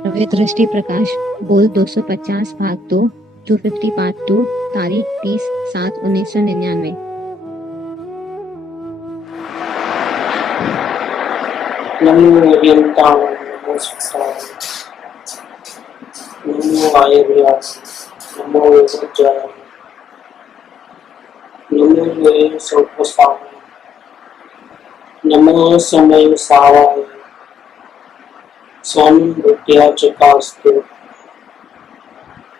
द्रव्य दृष्टि प्रकाश बोल 250 भाग 2 250 पार्ट 2 तारीख 30/7/1999। नमो अरिहंताय नमो सिद्धाय नमो आर्याय नमो वज्राय नमो वे सर्वसाय नमो समय सावाय स्वामी विद्या चकास्ते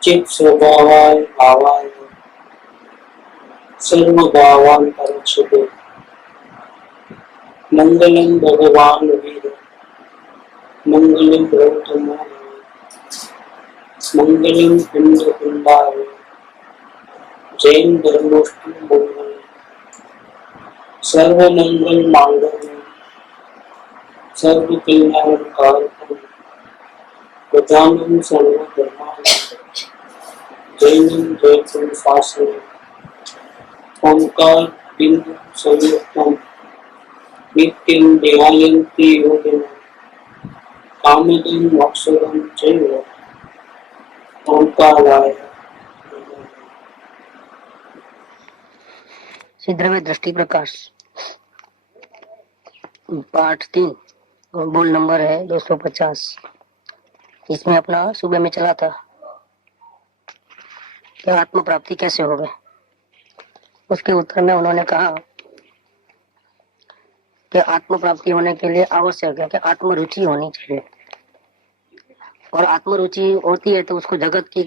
चित स्वभावाय भावाय सर्वभावांतरच्छिदे मंगलम भगवान वीर मंगलम गौतम मंगलम कुंड कुंडाय जैन धर्मोष्टि मंगल सर्वमंगल मांगल्य सर्व कल्याण कारकम प्रधानम सर्वधर्माय जैनम जयतम शासनम ओंकार बिंदु संयुक्तम नित्यं ध्यायन्ति योगिनः कामदं मोक्षदं चैव ओंकाराय द्रव्य दृष्टि प्रकाश पाठ 3 बोल नंबर है 250। इसमें अपना सुबह में चला था कि आत्म प्राप्ति कैसे होगा। उसके उत्तर में उन्होंने कहा कि आत्म प्राप्ति होने के लिए आवश्यक है कि आत्म रुचि होनी चाहिए, और आत्म रुचि होती है तो उसको जगत की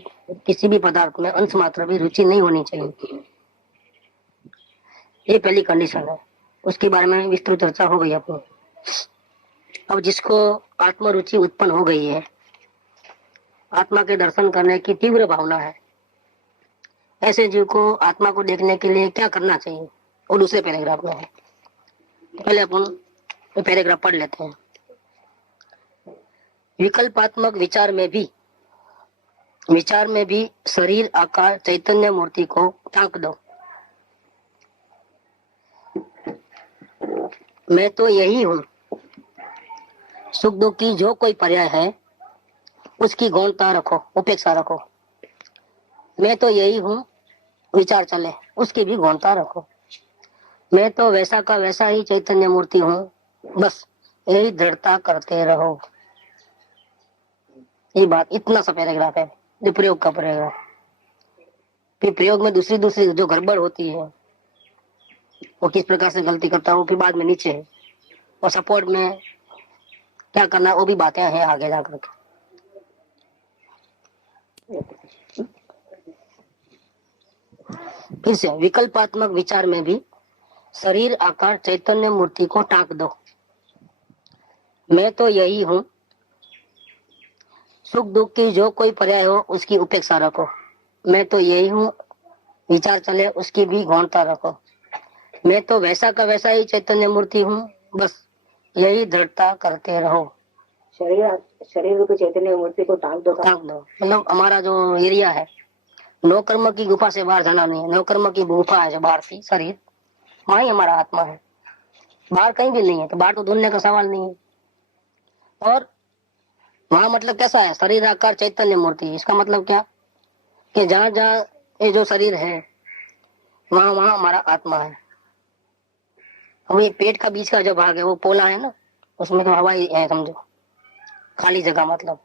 किसी भी पदार्थ में अंश मात्र भी रुचि नहीं होनी चाहिए। ये पहली कंडीशन है। उसके बारे में विस्तृत चर्चा हो गई अपनी। अब जिसको आत्म रुचि उत्पन्न हो गई है, आत्मा के दर्शन करने की तीव्र भावना है, ऐसे जीव को आत्मा को देखने के लिए क्या करना चाहिए, और दूसरे पैराग्राफ में है। पहले अपन पैराग्राफ पढ़ लेते हैं। विकल्पात्मक विचार में भी शरीर आकार चैतन्य मूर्ति को टांक दो। मैं तो यही हूँ, सुख दुख की जो कोई पर्याय है उसकी गौणता रखो, उपेक्षा रखो। मैं तो यही हूँ विचार चले, उसकी भी गौणता रखो। मैं तो वैसा का वैसा ही चैतन्य मूर्ति हूँ, बस यही दृढ़ता करते रहो। ये बात, इतना सा पैराग्राफ है जो प्रयोग का पैराग्राफ। फिर प्रयोग में दूसरी जो गड़बड़ होती है वो किस प्रकार से गलती करता हूँ, फिर बाद में नीचे है, और सपोर्ट में क्या करना है वो भी बातें हैं आगे जाकर के। फिर से विकल्पात्मक विचार में भी शरीर आकार चैतन्य मूर्ति को टांक दो। मैं तो यही हूँ, सुख दुख की जो कोई पर्याय हो उसकी उपेक्षा रखो। मैं तो यही हूँ विचार चले, उसकी भी गौणता रखो। मैं तो वैसा का वैसा ही चैतन्य मूर्ति हूँ, बस यही दृढ़ता करते रहो। शरीर रूपी चैतन्य मूर्ति को टांक दो। मतलब हमारा जो एरिया है, नौ कर्म की गुफा से बाहर जाना नहीं है। नौ कर्म की गुफा है जो बाहर थी शरीर, वहाँ ही हमारा आत्मा है, बाहर कहीं भी नहीं है। तो बाहर तो ढूंढने का सवाल नहीं है। और वहाँ मतलब कैसा है, शरीर आकार चैतन्य मूर्ति। इसका मतलब क्या कि जहाँ जहाँ ये जो शरीर है वहाँ वहाँ हमारा आत्मा है। अब ये पेट का बीच का जो भाग है वो पोला है ना, उसमें तो हवा ही है समझो, खाली जगह मतलब।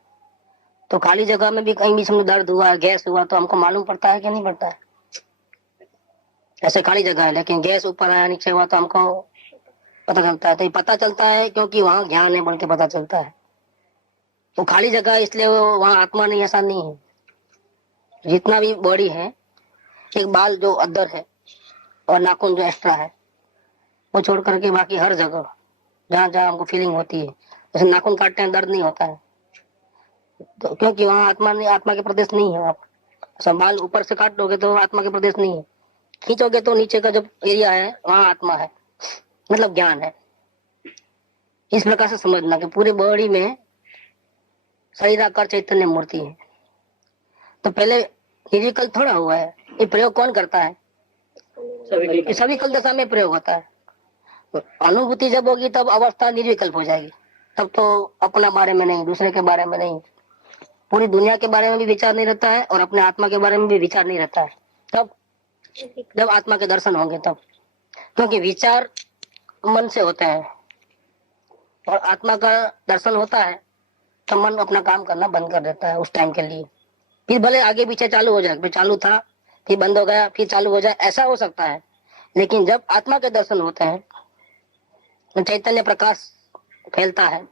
तो खाली जगह में भी कहीं भी समझो दर्द हुआ, गैस हुआ, तो हमको मालूम पड़ता है कि नहीं पड़ता है। ऐसे खाली जगह है, लेकिन गैस ऊपर आया नीचे हुआ तो हमको पता चलता है। तो ये पता चलता है क्योंकि वहाँ ज्ञान है, बोल के पता चलता है। तो खाली जगह इसलिए वहाँ आत्मा नहीं, ऐसा नहीं है। जितना भी बॉडी है, एक बाल जो अदर है और नाखून जो एक्स्ट्रा है, वो छोड़ करके बाकी हर जगह जहाँ जहाँ हमको फीलिंग होती है, जैसे नाखून काटते हैं दर्द नहीं होता है, तो क्योंकि वहाँ आत्मा नहीं, आत्मा के प्रदेश नहीं है। आप संभाल ऊपर से काट दोगे तो आत्मा के प्रदेश नहीं है, खींचोगे तो नीचे का जो एरिया है वहाँ आत्मा है, मतलब ज्ञान है। इस प्रकार से समझना कि पूरी बॉडी में शरीर आकार चैतन्य मूर्ति है। तो पहले फिजिकल थोड़ा हुआ है, ये प्रयोग कौन करता है? सभी कल दशा में प्रयोग होता है। अनुभूति जब होगी तब अवस्था निर्विकल्प हो जाएगी। तब तो अपना बारे में नहीं, दूसरे के बारे में नहीं, पूरी दुनिया के बारे में भी विचार नहीं रहता है और अपने आत्मा के बारे में भी विचार नहीं रहता है। तब जब आत्मा के दर्शन होंगे तब, क्योंकि विचार मन से होते हैं और आत्मा का दर्शन होता है तो मन अपना काम करना बंद कर देता है उस टाइम के लिए। फिर भले आगे पीछे चालू हो जाए, फिर चालू था फिर बंद हो गया फिर चालू हो जाए, ऐसा हो सकता है। लेकिन जब आत्मा के दर्शन होते हैं तो चैतन्य प्रकाश फैलता है,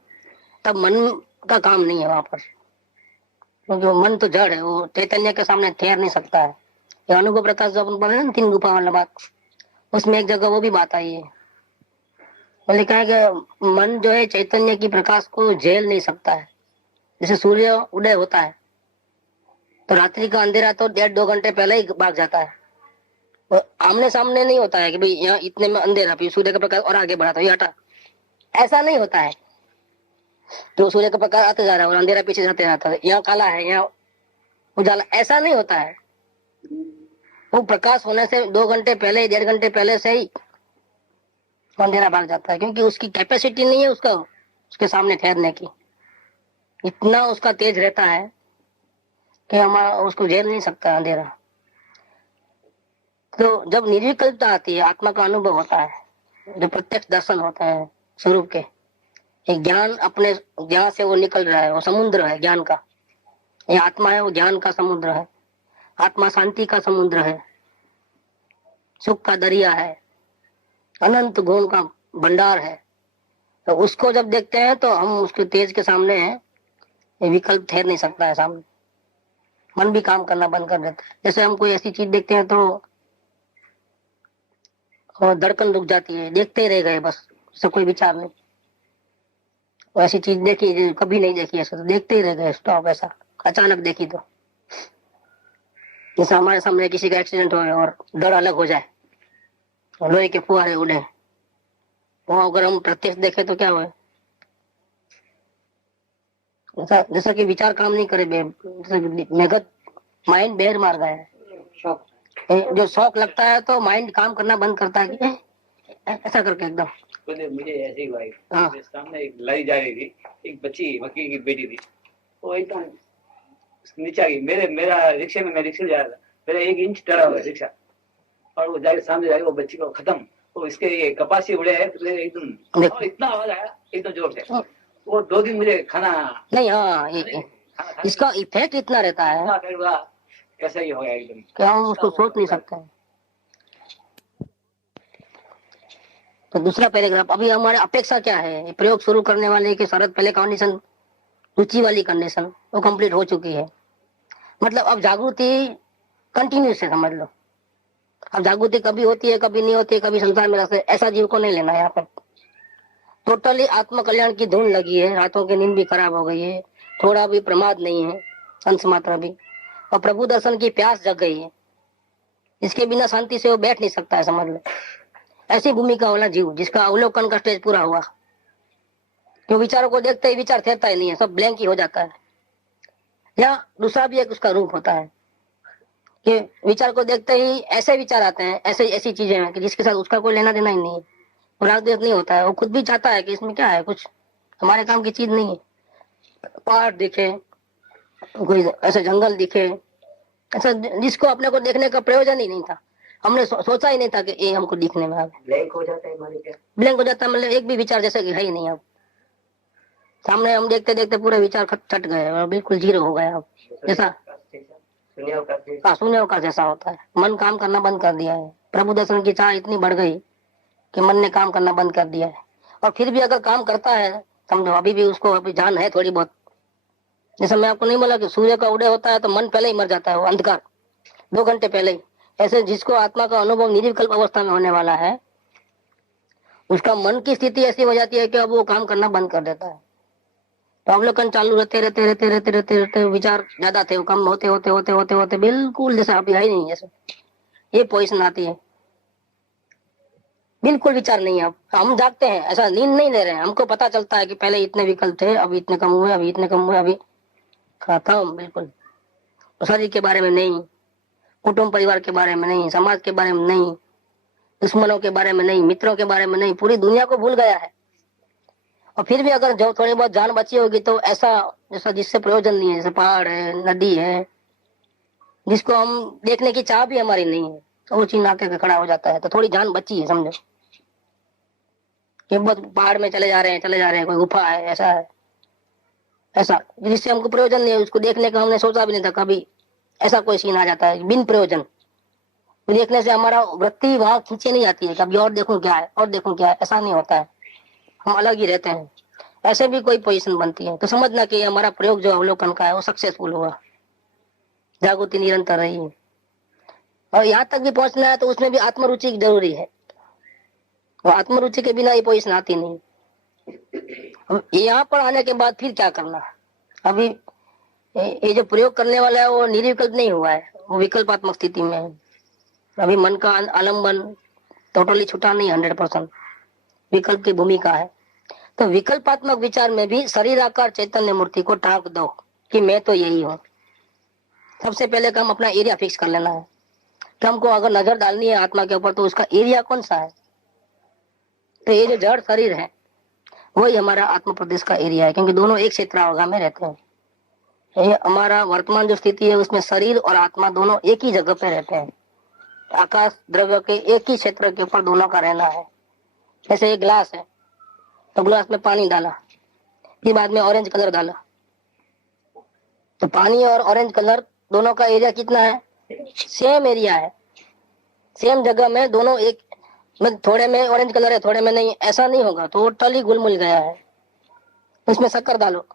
तब मन का काम नहीं है वहां पर, क्योंकि वो मन तो जड़ है, वो चैतन्य के सामने ठहर नहीं सकता है। ये अनुभव प्रकाश जो अपन पढ़े ना 3 गुफा वाला बात, उसमें एक जगह वो भी बात आई है। वो लिखा है कि मन जो है चैतन्य की प्रकाश को झेल नहीं सकता है। जैसे सूर्य उदय होता है तो रात्रि का अंधेरा तो 1.5-2 घंटे पहले ही भाग जाता है। और आमने सामने नहीं होता है कि भाई यहाँ इतने में अंधेरा फिर सूर्य का प्रकाश और आगे बढ़ा था ये हटा, ऐसा नहीं होता है। तो सूर्य का प्रकाश आते जा रहा है और अंधेरा पीछे जाते जाता है, यहाँ काला है यहाँ उजाला, ऐसा नहीं होता है। वो प्रकाश होने से 2 घंटे पहले 1.5 घंटे पहले से ही अंधेरा भाग जाता है, क्योंकि उसकी कैपेसिटी नहीं है उसका उसके सामने ठहरने की। इतना उसका तेज रहता है कि हमारा उसको झेल नहीं सकता अंधेरा। तो जब निर्विकल्पता आती है, आत्मा का अनुभव होता है, जो प्रत्यक्ष दर्शन होता है स्वरूप के, एक ज्ञान अपने जहाँ से वो निकल रहा है, वो समुद्र है ज्ञान का। ये आत्मा है, वो ज्ञान का समुद्र है। आत्मा शांति का समुद्र है, सुख का दरिया है, अनंत गुण का भंडार है। तो उसको जब देखते हैं तो हम उसके तेज के सामने हैं, ये विकल्प ठहर नहीं सकता है सामने। मन भी काम करना बंद कर देता है। जैसे हम कोई ऐसी चीज देखते हैं तो धड़कन रुक जाती है, देखते ही रह गए बस, उससे कोई विचार नहीं। वो ऐसी चीज देखी कभी नहीं देखी ऐसा, तो देखते ही रह गए स्टॉप, ऐसा अचानक देखी तो। जैसे हमारे सामने किसी का एक्सीडेंट हो और डर अलग हो जाए, लोहे के फुहारे उड़े, वो अगर हम प्रत्यक्ष देखे तो क्या हुए, जैसा कि विचार काम नहीं करे, मेघत माइंड बेर मार गया है। जो शौक लगता है तो माइंड काम करना बंद करता है कि ऐसा करके एकदम। मुझे ऐसे ही भाई हाँ। सामने एक लाई जा रही थी, एक बच्ची वकील की बेटी थी, वो एकदम नीचे आ गई। मेरा रिक्शे में, मैं रिक्शे जा रहा था, मेरा 1 इंच टरा हुआ रिक्शा, और वो जाके सामने जाके वो बच्ची को खत्म, वो इसके ये कपासी उड़े है तो एकदम, और इतना आवाज आया एकदम जोर से। वो 2 दिन मुझे खाना नहीं, हाँ इसका इफेक्ट इतना रहता है, कैसा ही हो गया एकदम, क्या हम उसको सोच नहीं सकते हैं। तो दूसरा पैराग्राफ, अभी हमारे अपेक्षा क्या है, प्रयोग शुरू करने वाले की शरत पहले कंडीशन, रुचि वाली कंडीशन वो कंप्लीट हो चुकी है। मतलब अब जागृति कंटिन्यूस है, समझ लो। अब जागृति कभी होती है कभी नहीं होती है, कभी संसार में रहते, ऐसा जीव को नहीं लेना है यहाँ पर। टोटली आत्म कल्याण की धुन लगी है, रातों की नींद भी खराब हो गई है, थोड़ा भी प्रमाद नहीं है, अंश मात्रा भी, और प्रभु दर्शन की प्यास जग गई है। इसके बिना शांति से वो बैठ नहीं सकता है, समझ लो। ऐसी भूमिका वाला जीव जिसका अवलोकन का स्टेज पूरा हुआ, जो विचारों को देखते ही विचार ठहरता ही नहीं है, सब ब्लैंक ही हो जाता है। या दूसरा भी एक उसका रूप होता है कि विचार को देखते ही ऐसे विचार आते हैं, ऐसी चीजें हैं कि जिसके साथ उसका कोई लेना देना ही नहीं है, राग देश नहीं होता है। वो खुद भी चाहता है कि इसमें क्या है, कुछ हमारे काम की चीज नहीं है। पहाड़ दिखे, कोई ऐसे जंगल दिखे, ऐसा जिसको अपने को देखने का प्रयोजन ही नहीं था, हमने सोचा ही नहीं था कि ये हमको दिखने में आ गया। ब्लैंक हो जाता है हमारे, क्या ब्लैंक हो जाता है, मतलब एक भी विचार जैसे कि है ही नहीं। अब सामने हम देखते देखते पूरे विचार छट गए और बिल्कुल जीरो हो गया। अब जैसा शून्यावकाश जैसा होता है, मन काम करना बंद कर दिया है। प्रभु दर्शन की चाह इतनी बढ़ गई कि मन ने काम करना बंद कर दिया है। और फिर भी अगर काम करता है, समझो अभी भी उसको अभी जान है थोड़ी बहुत। जैसे मैं आपको नहीं बोला कि सूर्य का उदय होता है तो मन पहले ही मर जाता है, वो अंधकार 2 घंटे पहले ही। ऐसे जिसको आत्मा का अनुभव निर्विकल्प अवस्था में होने वाला है, उसका मन की स्थिति ऐसी हो जाती है कि अब वो काम करना बंद कर देता है। तो अवलोकन चालू रहते रहते रहते रहते रहते रहते विचार ज्यादा थे, वो कम होते होते होते होते होते बिल्कुल जैसा अभी है ही नहीं, जैसे ये पोजीशन आती है, बिल्कुल विचार नहीं है। अब हम जागते हैं, ऐसा नींद नहीं ले रहे हैं, हमको पता चलता है कि पहले इतने विकल्प थे, अभी इतने कम हुए, अभी इतने कम हुए, अभी खत्म बिल्कुल। शरीर के बारे में नहीं, कुटुंब परिवार के बारे में नहीं, समाज के बारे में नहीं, दुश्मनों के बारे में नहीं, मित्रों के बारे में नहीं, पूरी दुनिया को भूल गया है। और फिर भी अगर जो थोड़ी बहुत जान बची होगी तो ऐसा जैसा जिससे प्रयोजन नहीं है, जैसे पहाड़ है, नदी है, जिसको हम देखने की चाह भी हमारी नहीं है, तो वो चीज आके के खड़ा हो जाता है, तो थोड़ी जान बची है समझो। कि बहुत पहाड़ में चले जा रहे हैं, चले जा रहे हैं, कोई गुफा है, ऐसा है, ऐसा जिससे हमको प्रयोजन नहीं है, उसको देखने का हमने सोचा भी नहीं था कभी। ऐसा कोई सीन आ जाता है बिन प्रयोजन, तो देखने से हमारा वृत्ति वहां खींचे नहीं जाती है, कभी और देखूं क्या है, और देखूं क्या है, ऐसा नहीं होता है, हम अलग ही रहते हैं। ऐसे भी कोई पोजीशन बनती है तो समझना कि हमारा प्रयोग जो अवलोकन का है वो सक्सेसफुल हुआ, जागृति निरंतर रही है। और यहाँ तक भी पहुंचना है तो उसमें भी आत्मरुचि जरूरी है, और आत्मरुचि के बिना ये पोजीशन आती नहीं। यहाँ पर आने के बाद फिर क्या करना, अभी ये जो प्रयोग करने वाला है वो निर्विकल्प नहीं हुआ है, वो विकल्पात्मक स्थिति में है। अभी मन का आलम्बन टोटली छुटा नहीं, 100% विकल्प की भूमिका है। तो विकल्पात्मक विचार में भी शरीर आकार चैतन्य मूर्ति को टांक दो कि मैं तो यही हूँ। सबसे पहले काम अपना एरिया फिक्स कर लेना है कि हमको अगर नजर डालनी है आत्मा के ऊपर तो उसका एरिया कौन सा है। तो ये जो जड़ शरीर है वही हमारा आत्म प्रदेश का एरिया है, क्योंकि दोनों एक क्षेत्रावगा में रहते हैं। ये हमारा वर्तमान जो स्थिति है उसमें शरीर और आत्मा दोनों एक ही जगह पे रहते हैं। आकाश द्रव्य के एक ही क्षेत्र के ऊपर दोनों का रहना है। जैसे एक ग्लास है तो ग्लास में पानी डाला, फिर बाद में ऑरेंज कलर डाला, तो पानी और ऑरेंज कलर दोनों का एरिया कितना है, सेम एरिया है, सेम जगह में दोनों एक, में थोड़े में ऑरेंज कलर है थोड़े में नहीं, ऐसा नहीं होगा, तो टोटली घुल-मिल गया है। उसमें शक्कर डालो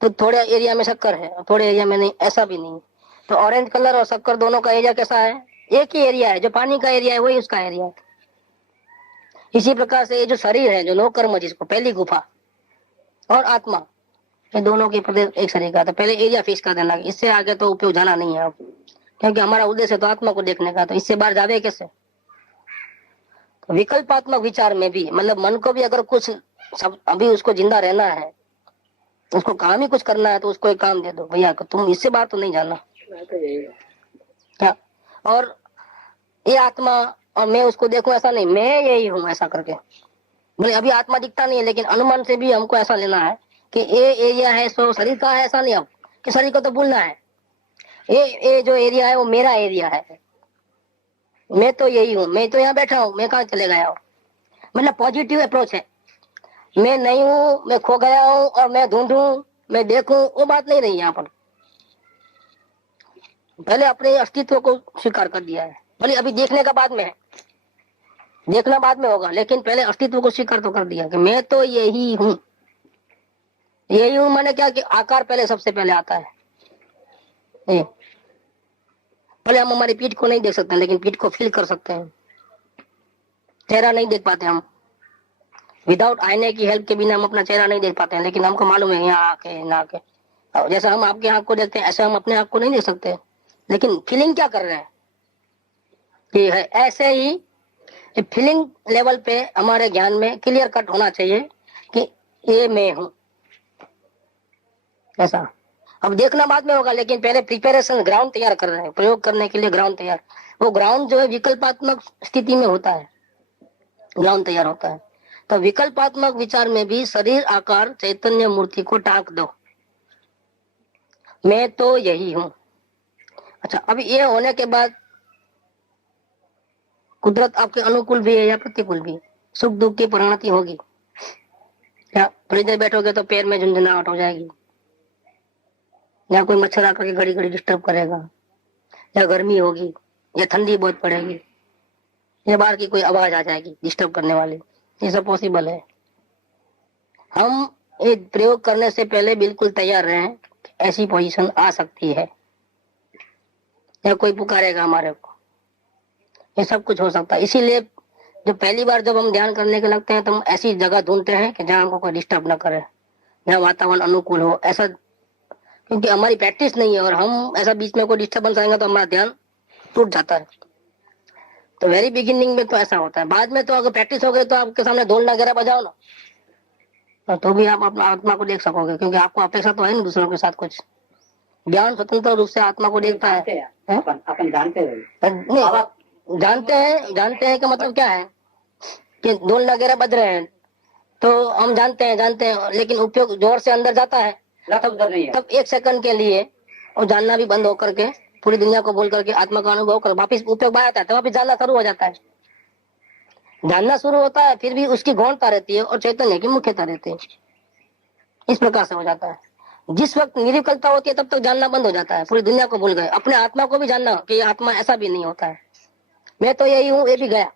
तो थोड़े एरिया में शक्कर है थोड़े एरिया में नहीं, ऐसा भी नहीं। तो ऑरेंज कलर और शक्कर दोनों का एरिया कैसा है, एक ही एरिया है, जो पानी का एरिया है वही उसका एरिया है। इसी प्रकार से ये जो शरीर है, जो नो कर्म, जिसको पहली गुफा, और आत्मा, ये दोनों के प्रदेश एक शरीर का, तो पहले एरिया फिक्स कर देना, इससे आगे तो उपयोग जाना नहीं है अब, क्योंकि हमारा उद्देश्य तो आत्मा को देखने का, तो इससे बाहर जावे कैसे। तो विकल्पात्मक विचार में भी मतलब मन को भी अगर कुछ सब अभी उसको जिंदा रहना है, उसको काम ही कुछ करना है, तो उसको एक काम दे दो, भैया तुम इससे बाहर तो नहीं जाना क्या। और ये आत्मा और मैं उसको देखूं ऐसा नहीं, मैं यही हूं ऐसा करके, बोले अभी आत्मा दिखता नहीं है, लेकिन अनुमान से भी हमको ऐसा लेना है कि ये एरिया है सो शरीर का है, ऐसा नहीं अब कि शरीर को तो भूलना है, ये जो एरिया है वो मेरा एरिया है, मैं तो यही हूँ, मैं तो यहाँ बैठा हूँ, मैं कहाँ चले गया हूँ। मतलब पॉजिटिव अप्रोच है, मैं नहीं हूँ, मैं खो गया हूँ और मैं ढूंढूं, मैं देखूं, वो बात नहीं रही यहाँ पर। पहले अपने अस्तित्व को स्वीकार कर दिया है, भले अभी देखने का बाद में है, देखना बाद में होगा, लेकिन पहले अस्तित्व को स्वीकार तो कर दिया कि मैं तो यही हूँ। यही हूँ माने क्या कि आकार पहले सबसे पहले आता है। भले हम हमारी पीठ को नहीं देख सकते, लेकिन पीठ को फील कर सकते हैं। चेहरा नहीं देख पाते हम, विदाउट आईने की हेल्प के बिना हम अपना चेहरा नहीं देख पाते हैं, लेकिन हमको मालूम है यहाँ आके ना आके, जैसे हम आपके आंख को देखते हैं ऐसे हम अपने आंख को नहीं देख सकते, लेकिन फीलिंग क्या कर रहे हैं कि है ऐसे ही। फीलिंग लेवल पे हमारे ज्ञान में क्लियर कट होना चाहिए कि ये मैं हूं, ऐसा। अब देखना बाद में होगा, लेकिन पहले प्रिपरेशन, ग्राउंड तैयार कर रहे हैं, प्रयोग करने के लिए ग्राउंड तैयार। वो ग्राउंड जो है विकल्पात्मक स्थिति में होता है, ग्राउंड तैयार होता है। तो विकल्पात्मक विचार में भी शरीर आकार चैतन्य मूर्ति को टांक दो, मैं तो यही हूं। अच्छा, अब ये होने के बाद कुदरत आपके अनुकूल भी है या प्रतिकूल भी, सुख दुख की परिणति होगी। या थोड़ी देर बैठोगे तो पैर में झुंझुनाहट हो जाएगी, या कोई मच्छर आकर के घड़ी घड़ी डिस्टर्ब करेगा, या गर्मी होगी, या ठंडी बहुत पड़ेगी, या बाहर की कोई आवाज आ जाएगी डिस्टर्ब करने वाली, ये सब पॉसिबल है। हम ये प्रयोग करने से पहले बिल्कुल तैयार रहें, ऐसी पोजीशन आ सकती है, या कोई पुकारेगा हमारे को, ये सब कुछ हो सकता है। इसीलिए जो पहली बार जब हम ध्यान करने के लगते हैं तो हम ऐसी जगह ढूंढते हैं कि जहाँ हमको कोई डिस्टर्ब ना करे, जहाँ वातावरण अनुकूल हो, ऐसा, क्योंकि हमारी प्रैक्टिस नहीं है, और हम ऐसा बीच में कोई डिस्टर्बेंस आएगा तो हमारा ध्यान टूट जाता है। तो वेरी बिगिनिंग में तो ऐसा होता है, बाद में तो अगर प्रैक्टिस हो गई तो आपके सामने ढोल वगैरह बजाओ ना, तो भी आप अपना आत्मा को देख सकोगे, क्योंकि आपको अपेक्षा तो है नहीं दूसरों के साथ कुछ। ज्ञान स्वतंत्र रूप से आत्मा को देखता है। अपन जानते हैं, नहीं, जानते हैं का मतलब क्या है कि ढोल वगैरह बज रहे हैं, तो हम जानते हैं, लेकिन उपयोग जोर से अंदर जाता है तब 1 सेकंड के लिए और जानना भी बंद होकर के पूरी दुनिया को बोल करके आत्मा का अनुभव कर वापिस उपयोग बाहर आता है, तो वापिस जानना शुरू हो जाता है। जानना शुरू होता है, फिर भी उसकी गौणता रहती है और चैतन्य की मुख्यता रहती है। इस प्रकार से हो जाता है। जिस वक्त निर्विकल्पता होती है तब तक जानना बंद हो जाता है, पूरी दुनिया को भूल गए, अपने आत्मा को भी जानना कि आत्मा ऐसा भी नहीं होता है, मैं तो यही हूँ, ये भी गया।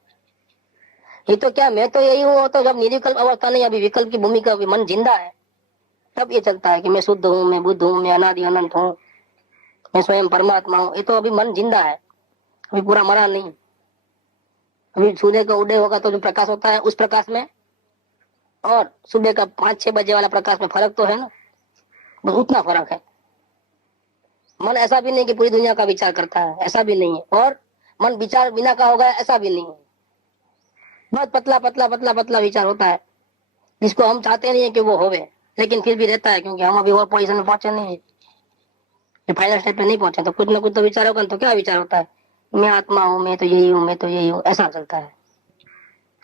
ये तो क्या मैं तो यही हूँ, तो जब निर्विकल्प अवस्था नहीं, अभी विकल्प की भूमिका, अभी मन जिंदा है, तब ये चलता है कि मैं शुद्ध हूँ, मैं बुद्ध हूँ, मैं अनादि अनंत हूँ, मैं स्वयं परमात्मा हूँ। ये तो अभी मन जिंदा है, अभी पूरा मरा नहीं। अभी सूर्य का उदय होगा तो जो प्रकाश होता है उस प्रकाश में और सुबह का 5-6 बजे वाला प्रकाश में फर्क तो है ना, बस उतना फर्क है। मन ऐसा भी नहीं कि पूरी दुनिया का विचार करता है, ऐसा भी नहीं है, और मन विचार बिना का होगा ऐसा भी नहीं है। बहुत पतला पतला पतला पतला विचार होता है, जिसको हम चाहते नहीं है कि वो होवे, लेकिन फिर भी रहता है, क्योंकि हम अभी वो पोजीशन में पहुंचे नहीं है, फाइनल स्टेप पे नहीं पहुंचे, तो कुछ ना कुछ तो विचार होगा। तो क्या विचार होता है, मैं आत्मा हूँ, मैं तो यही हूँ, मैं तो यही हूँ, ऐसा चलता है।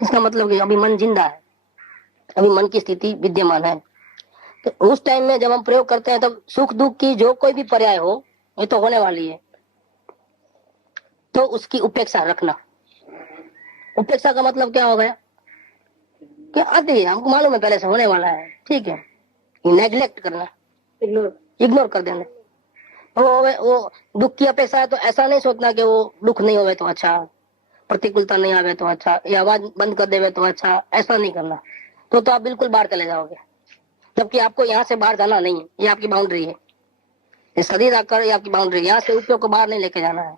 इसका मतलब कि अभी मन जिंदा है, अभी मन की स्थिति विद्यमान है। तो उस टाइम में जब हम प्रयोग करते हैं तब सुख दुख की जो कोई भी पर्याय हो, ये तो होने वाली है, तो उसकी उपेक्षा रखना। उपेक्षा का मतलब क्या हो गया कि आती है, हमको मालूम है पहले से होने वाला है, ठीक है, नेग्लेक्ट करना, इग्नोर कर देना। वो दुख की अपेक्षा है तो ऐसा नहीं सोचना कि वो दुख नहीं होवे तो अच्छा, प्रतिकूलता नहीं आवे तो अच्छा, या आवाज बंद कर देवे तो अच्छा, ऐसा नहीं करना। तो आप बिल्कुल बाहर चले जाओगे, जबकि आपको यहाँ से बाहर जाना नहीं है, ये आपकी बाउंड्री है, ये शरीर आकर ये आपकी बाउंड्री है, यहाँ से उपयोग को बाहर नहीं लेके जाना है।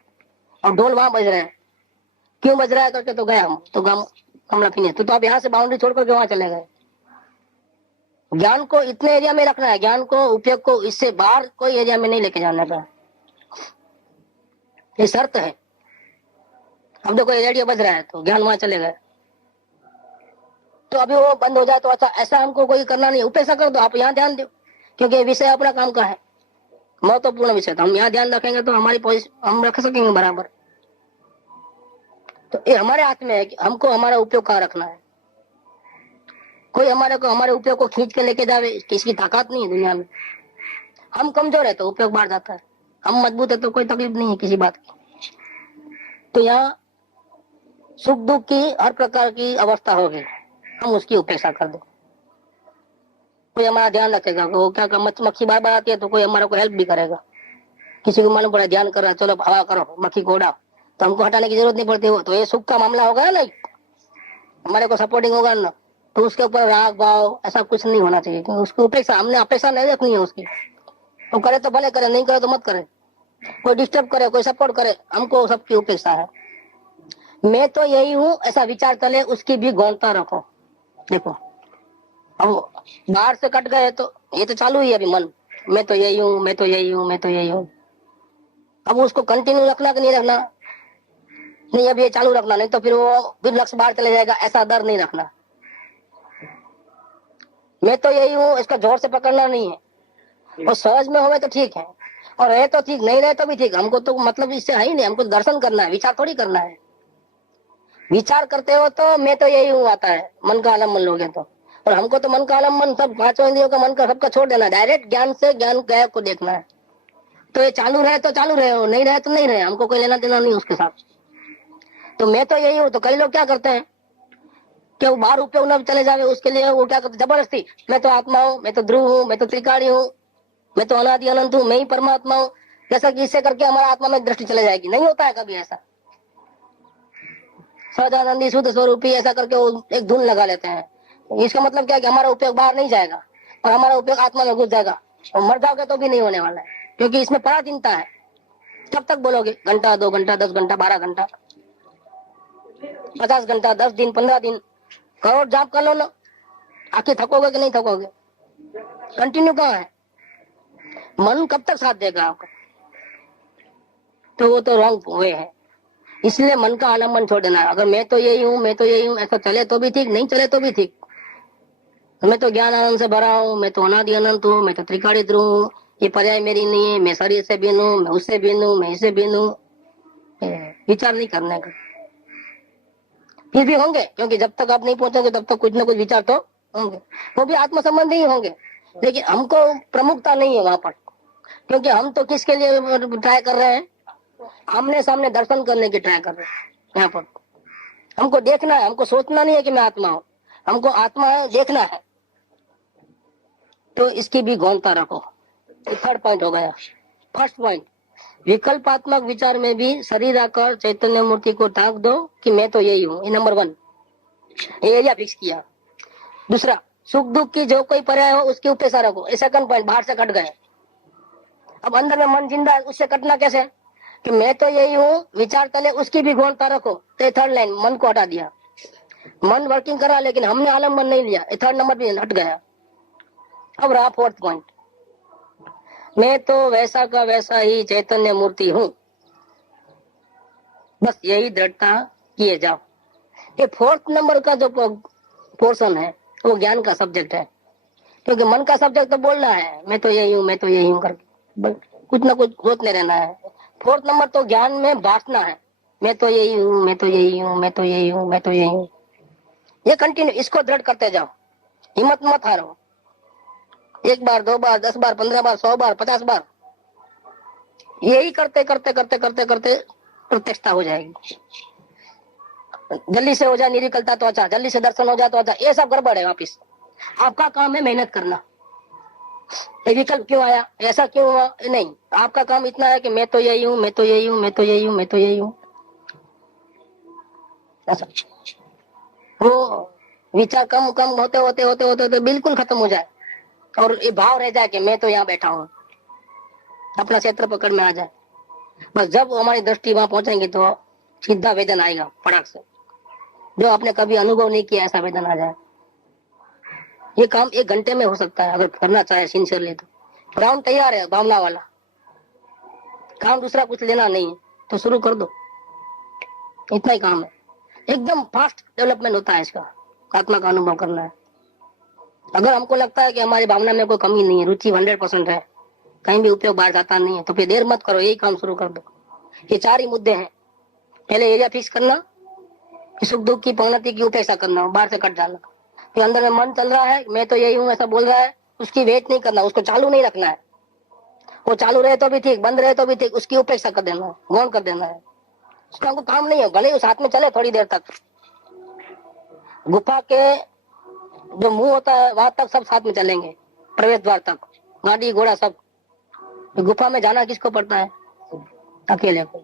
और ढोल वहां बज रहे हैं, क्यों बज रहा है करके तो गया हम तो कमला पीने, तो आप यहाँ से बाउंड्री छोड़ करके वहां चले गए। ज्ञान को इतने एरिया में रखना है, ज्ञान को उपयोग को इससे बाहर कोई एरिया में नहीं लेके जाने का, ये शर्त है। हम देखो रेडियो बज रहा है तो ज्ञान वहां चले गए, तो अभी वो बंद हो जाए तो अच्छा, ऐसा हमको कोई करना नहीं। उपेक्षा कर दो, आप यहाँ ध्यान दो, क्योंकि विषय अपना काम का है, महत्वपूर्ण विषय, तो हम यहाँ ध्यान रखेंगे तो हमारी पोजीशन हम रख सकेंगे बराबर। तो ये हमारे हाथ में है कि हमको हमारा उपयोग कहाँ रखना है। कोई हमारे उपयोग को खींच के लेके जावे, किसी की ताकत नहीं है दुनिया में। हम कमजोर है तो उपयोग बाहर जाता है, हम मजबूत है तो कोई तकलीफ नहीं है किसी बात की। तो यहाँ सुख दुख की हर प्रकार की अवस्था होगी, हम उसकी उपेक्षा कर दो। कोई हमारा ध्यान रखेगा, वो क्या मक्खी बार बार आती है तो कोई हमारा को हेल्प भी करेगा। किसी को मालूम पड़ा ध्यान कर रहा है, चलो हवा करो, मक्खी को उड़ाओ, तो हमको हटाने की जरूरत नहीं पड़ती। हो तो ये सुख का मामला होगा ना, हमारे को सपोर्टिंग होगा ना, तो उसके ऊपर राग भाव ऐसा कुछ नहीं होना चाहिए, क्योंकि उसकी उपेक्षा हमने अपेक्षा नहीं रखनी है उसकी। तो करे तो भले करे, नहीं करे तो मत करे। कोई डिस्टर्ब करे, कोई सपोर्ट करे, हमको सबकी उपेक्षा है। मैं तो यही हूँ ऐसा विचार चले, उसकी भी गौणता रखो। देखो अब बाहर से कट गए तो ये तो चालू ही है अभी मन, मैं तो यही हूँ, मैं तो यही हूँ, मैं तो यही हूँ। अब उसको कंटिन्यू रखना कि नहीं रखना, नहीं अब ये चालू रखना, नहीं तो फिर लक्ष्य बाहर चले जाएगा, ऐसा डर नहीं रखना। मैं तो यही हूँ, इसका जोर से पकड़ना नहीं है। और सहज में होवे तो ठीक है, और रहे तो ठीक, नहीं रहे तो भी ठीक। हमको तो मतलब इससे है ही नहीं, हमको दर्शन करना है, विचार थोड़ी करना है। विचार करते हो तो मैं तो यही हूँ आता है, मन का आलम्बन लोगे तो। और हमको तो मन का आलम्बन सब 5 इंद्रियों का मन का सबका छोड़ देना, डायरेक्ट ज्ञान से ज्ञान गायब को देखना है। तो ये चालू रहे तो चालू रहे, नहीं रहे तो नहीं रहे, हमको कोई लेना देना नहीं उसके साथ। तो मैं तो यही हूँ, तो कई लोग क्या करते हैं कि वो बाहर उपयोग न चले जावे, उसके लिए वो क्या करते जबरदस्ती, मैं तो आत्मा हूँ, मैं तो ध्रुव हूँ, मैं तो त्रिकाणी हूँ, मैं तो अनादि अनंत हूँ, मैं ही परमात्मा हूँ, जैसा कि इससे करके हमारा आत्मा में दृष्टि चले जाएगी। नहीं होता है कभी ऐसा। सदानंदी शुद्ध स्वरूपी ऐसा करके वो एक धुन लगा लेते हैं। इसका मतलब क्या है कि हमारा उपयोग बाहर नहीं जाएगा और हमारा उपयोग आत्मा में घुस जाएगा, और मर जाओगे तो भी नहीं होने वाला है, क्योंकि इसमें पराधीनता है। कब तक बोलोगे, घंटा 2 घंटा 10 घंटा 12 घंटा 50 घंटा 10 दिन 15 दिन करोड़ जाप कर लो ना, आखिर थकोगे कि नहीं थकोगे? कंटिन्यू कहाँ है मन, कब तक साथ देगा आपका? तो वो तो रॉन्ग वे है। इसलिए मन का आलम्बन छोड़ देना है। अगर मैं तो यही हूँ, मैं तो यही हूँ ऐसा चले तो भी ठीक, नहीं चले तो भी ठीक। मैं तो ज्ञान आनंद से भरा हूँ, मैं तो अनादि अनंत हूँ, मैं तो त्रिकाणी ध्रुव हूँ, ये पर्याय मेरी नहीं है, मैं शरीर से भिन्न हूँ, मैं उससे भिन्न हूँ, मैं इससे भिन्न हूँ, विचार नहीं करने का। फिर भी होंगे, क्योंकि जब तक आप नहीं पहुंचोगे तब तक कुछ ना कुछ विचार तो होंगे, वो भी आत्म संबंधी ही होंगे, लेकिन हमको प्रमुखता नहीं है वहां पर, क्योंकि हम तो किसके लिए ट्राई कर रहे हैं, आमने सामने दर्शन करने की ट्राई कर रहे हैं। यहाँ पर हमको देखना है, हमको सोचना नहीं है कि मैं आत्मा हूँ, हमको आत्मा है देखना है। तो इसकी भी गौणता रखो। थर्ड पॉइंट हो गया। फर्स्ट पॉइंट, विकल्पात्मक विचार में भी शरीर आकर चैतन्य मूर्ति को ताक दो कि मैं तो यही हूँ। ये नंबर 1 एरिया फिक्स किया। दूसरा, सुख दुख की जो कोई पर्याय हो उसकी उपेक्षा रखो। ये सेकंड पॉइंट, बाहर से कट गए। अब अंदर में मन जिंदा है, उससे कटना कैसे कि मैं तो यही हूँ, विचार चले उसकी भी गौणता रखो। तो थर्ड लाइन, मन को हटा दिया। मन वर्किंग करा लेकिन हमने आलम्बन नहीं लिया, थर्ड नंबर भी हट गया। अब रहा फोर्थ पॉइंट, मैं तो वैसा का वैसा ही चैतन्य मूर्ति हूँ, बस यही दृढ़ता किए जाओ। ये फोर्थ नंबर का जो पोर्शन है वो ज्ञान का सब्जेक्ट है, क्योंकि मन का सब्जेक्ट तो बोलना है मैं तो यही हूँ, मैं तो यही हूँ करके कुछ ना कुछ सोचने रहना है। फोर्थ नंबर तो ज्ञान में बांटना है, मैं तो यही हूँ, मैं तो यही हूँ, मैं तो यही हूँ, मैं तो यही हूँ। ये कंटिन्यू, इसको दृढ़ करते जाओ, हिम्मत मत हारो। 1 बार 2 बार 10 बार 15 बार 100 बार 50 बार यही करते करते करते करते करते प्रत्यक्षता हो जाएगी। जल्दी से हो जाए निरिकलता तो अच्छा, जल्दी से दर्शन हो जाए तो अच्छा, ये सब गड़बड़ है। वापिस आपका काम है मेहनत करना। ये विकल्प क्यों आया, ऐसा क्यों हुआ, नहीं, आपका काम इतना है कि मैं तो यही हूँ, मैं तो यही हूँ, मैं तो यही हूँ, मैं तो यही हूँ। ऐसा वो विचार कम कम होते होते होते होते होते बिल्कुल खत्म हो जाए और ये भाव रह जाए कि मैं तो यहाँ बैठा हूँ, अपना क्षेत्र पकड़ में आ जाए। बस जब हमारी दृष्टि वहां पहुंचेंगे तो सीधा वेदन आएगा फटाक से, जो आपने कभी अनुभव नहीं किया ऐसा वेदन आ जाए। ये काम 1 घंटे में हो सकता है अगर करना चाहे सिंसियरली। तो राउंड तैयार है, भावना वाला काम, दूसरा कुछ लेना नहीं है, तो शुरू कर दो। इतना ही काम है, एकदम फास्ट डेवलपमेंट होता है इसका। आत्मा का अनुभव करना है। अगर हमको लगता है कि हमारी भावना में कोई कमी नहीं है, रुचि 100% है, कहीं भी उपयोग बाहर जाता नहीं है, तो फिर देर मत करो, यही काम शुरू कर दो। ये 4 ही मुद्दे हैं। पहले एरिया फिक्स करना, सुख दुख की परिणति की उपेक्षा करना, बाहर से कट जाना। फिर अंदर में मन चल रहा है, मैं तो यही हूँ ऐसा बोल रहा है, उसकी वेट नहीं करना, उसको चालू नहीं रखना है। वो चालू रहे तो भी ठीक, बंद रहे तो भी ठीक, उसकी उपेक्षा कर देना है, गौण कर देना है। उसका हमको काम नहीं है, भले उस हाथ में चले थोड़ी देर तक। गुफा के जो मुंह होता है वहां तक सब साथ में चलेंगे, प्रवेश द्वार तक, गाड़ी घोड़ा सब। गुफा में जाना किसको पड़ता है, अकेले को।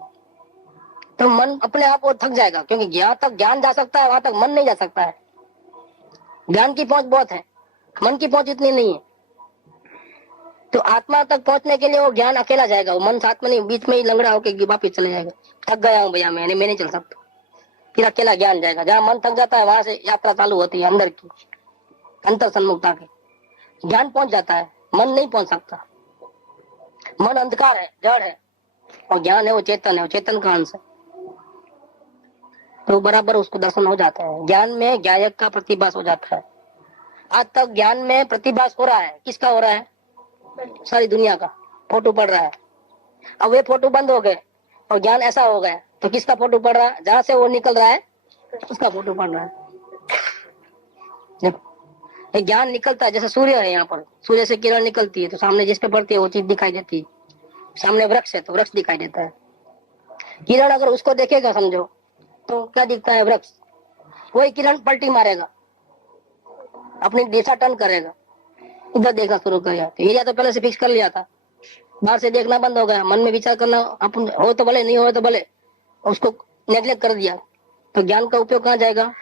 तो मन अपने आप वो थक जाएगा, क्योंकि यहाँ तक ज्ञान जा सकता है, वहां तक मन नहीं जा सकता है। ज्ञान की पहुंच बहुत है, मन की पहुंच इतनी नहीं है। तो आत्मा तक पहुंचने के लिए वो ज्ञान अकेला जाएगा, वो मन साथ में नहीं, बीच में ही लंगड़ा होकर वापिस चले जाएगा। थक गया हूँ भैया, मैं नहीं चल सकता, फिर अकेला ज्ञान जाएगा। जहाँ मन थक जाता है वहां से यात्रा चालू होती है अंदर की, अंतर सन्मुखता की। ज्ञान पहुंच जाता है, मन नहीं पहुंच सकता। मन अंधकार है, जड़ है, और ज्ञान है वो चेतन है, वो चेतन का अंश है। तो बराबर उसको दर्शन हो जाता है। ज्ञान में ज्ञायक का प्रतिभास हो जाता है। आज तक ज्ञान में प्रतिभास हो रहा है, किसका हो रहा है, सारी दुनिया का फोटो पड़ रहा है। अब वे फोटो बंद हो गए और ज्ञान ऐसा हो गया, तो किसका फोटो पड़ रहा है, जहां से वो निकल रहा है उसका फोटो पड़ रहा है। देखो ज्ञान निकलता है, जैसे सूर्य है, यहाँ पर सूर्य से किरण निकलती है तो सामने जिस पे पड़ती है वो चीज दिखाई देती है। सामने वृक्ष है तो वृक्ष दिखाई देता है। किरण अगर उसको देखेगा समझो तो क्या दिखता है, वृक्ष। वही किरण पलटी मारेगा, अपनी दिशा टर्न करेगा, उधर देखना शुरू कर गया। तो एरिया तो पहले से फिक्स कर लिया था, बाहर से देखना बंद हो गया, मन में विचार करना अपन हो तो भले, नहीं हो तो भले, उसको नेग्लेक्ट कर दिया। तो ज्ञान का उपयोग कहाँ जाएगा,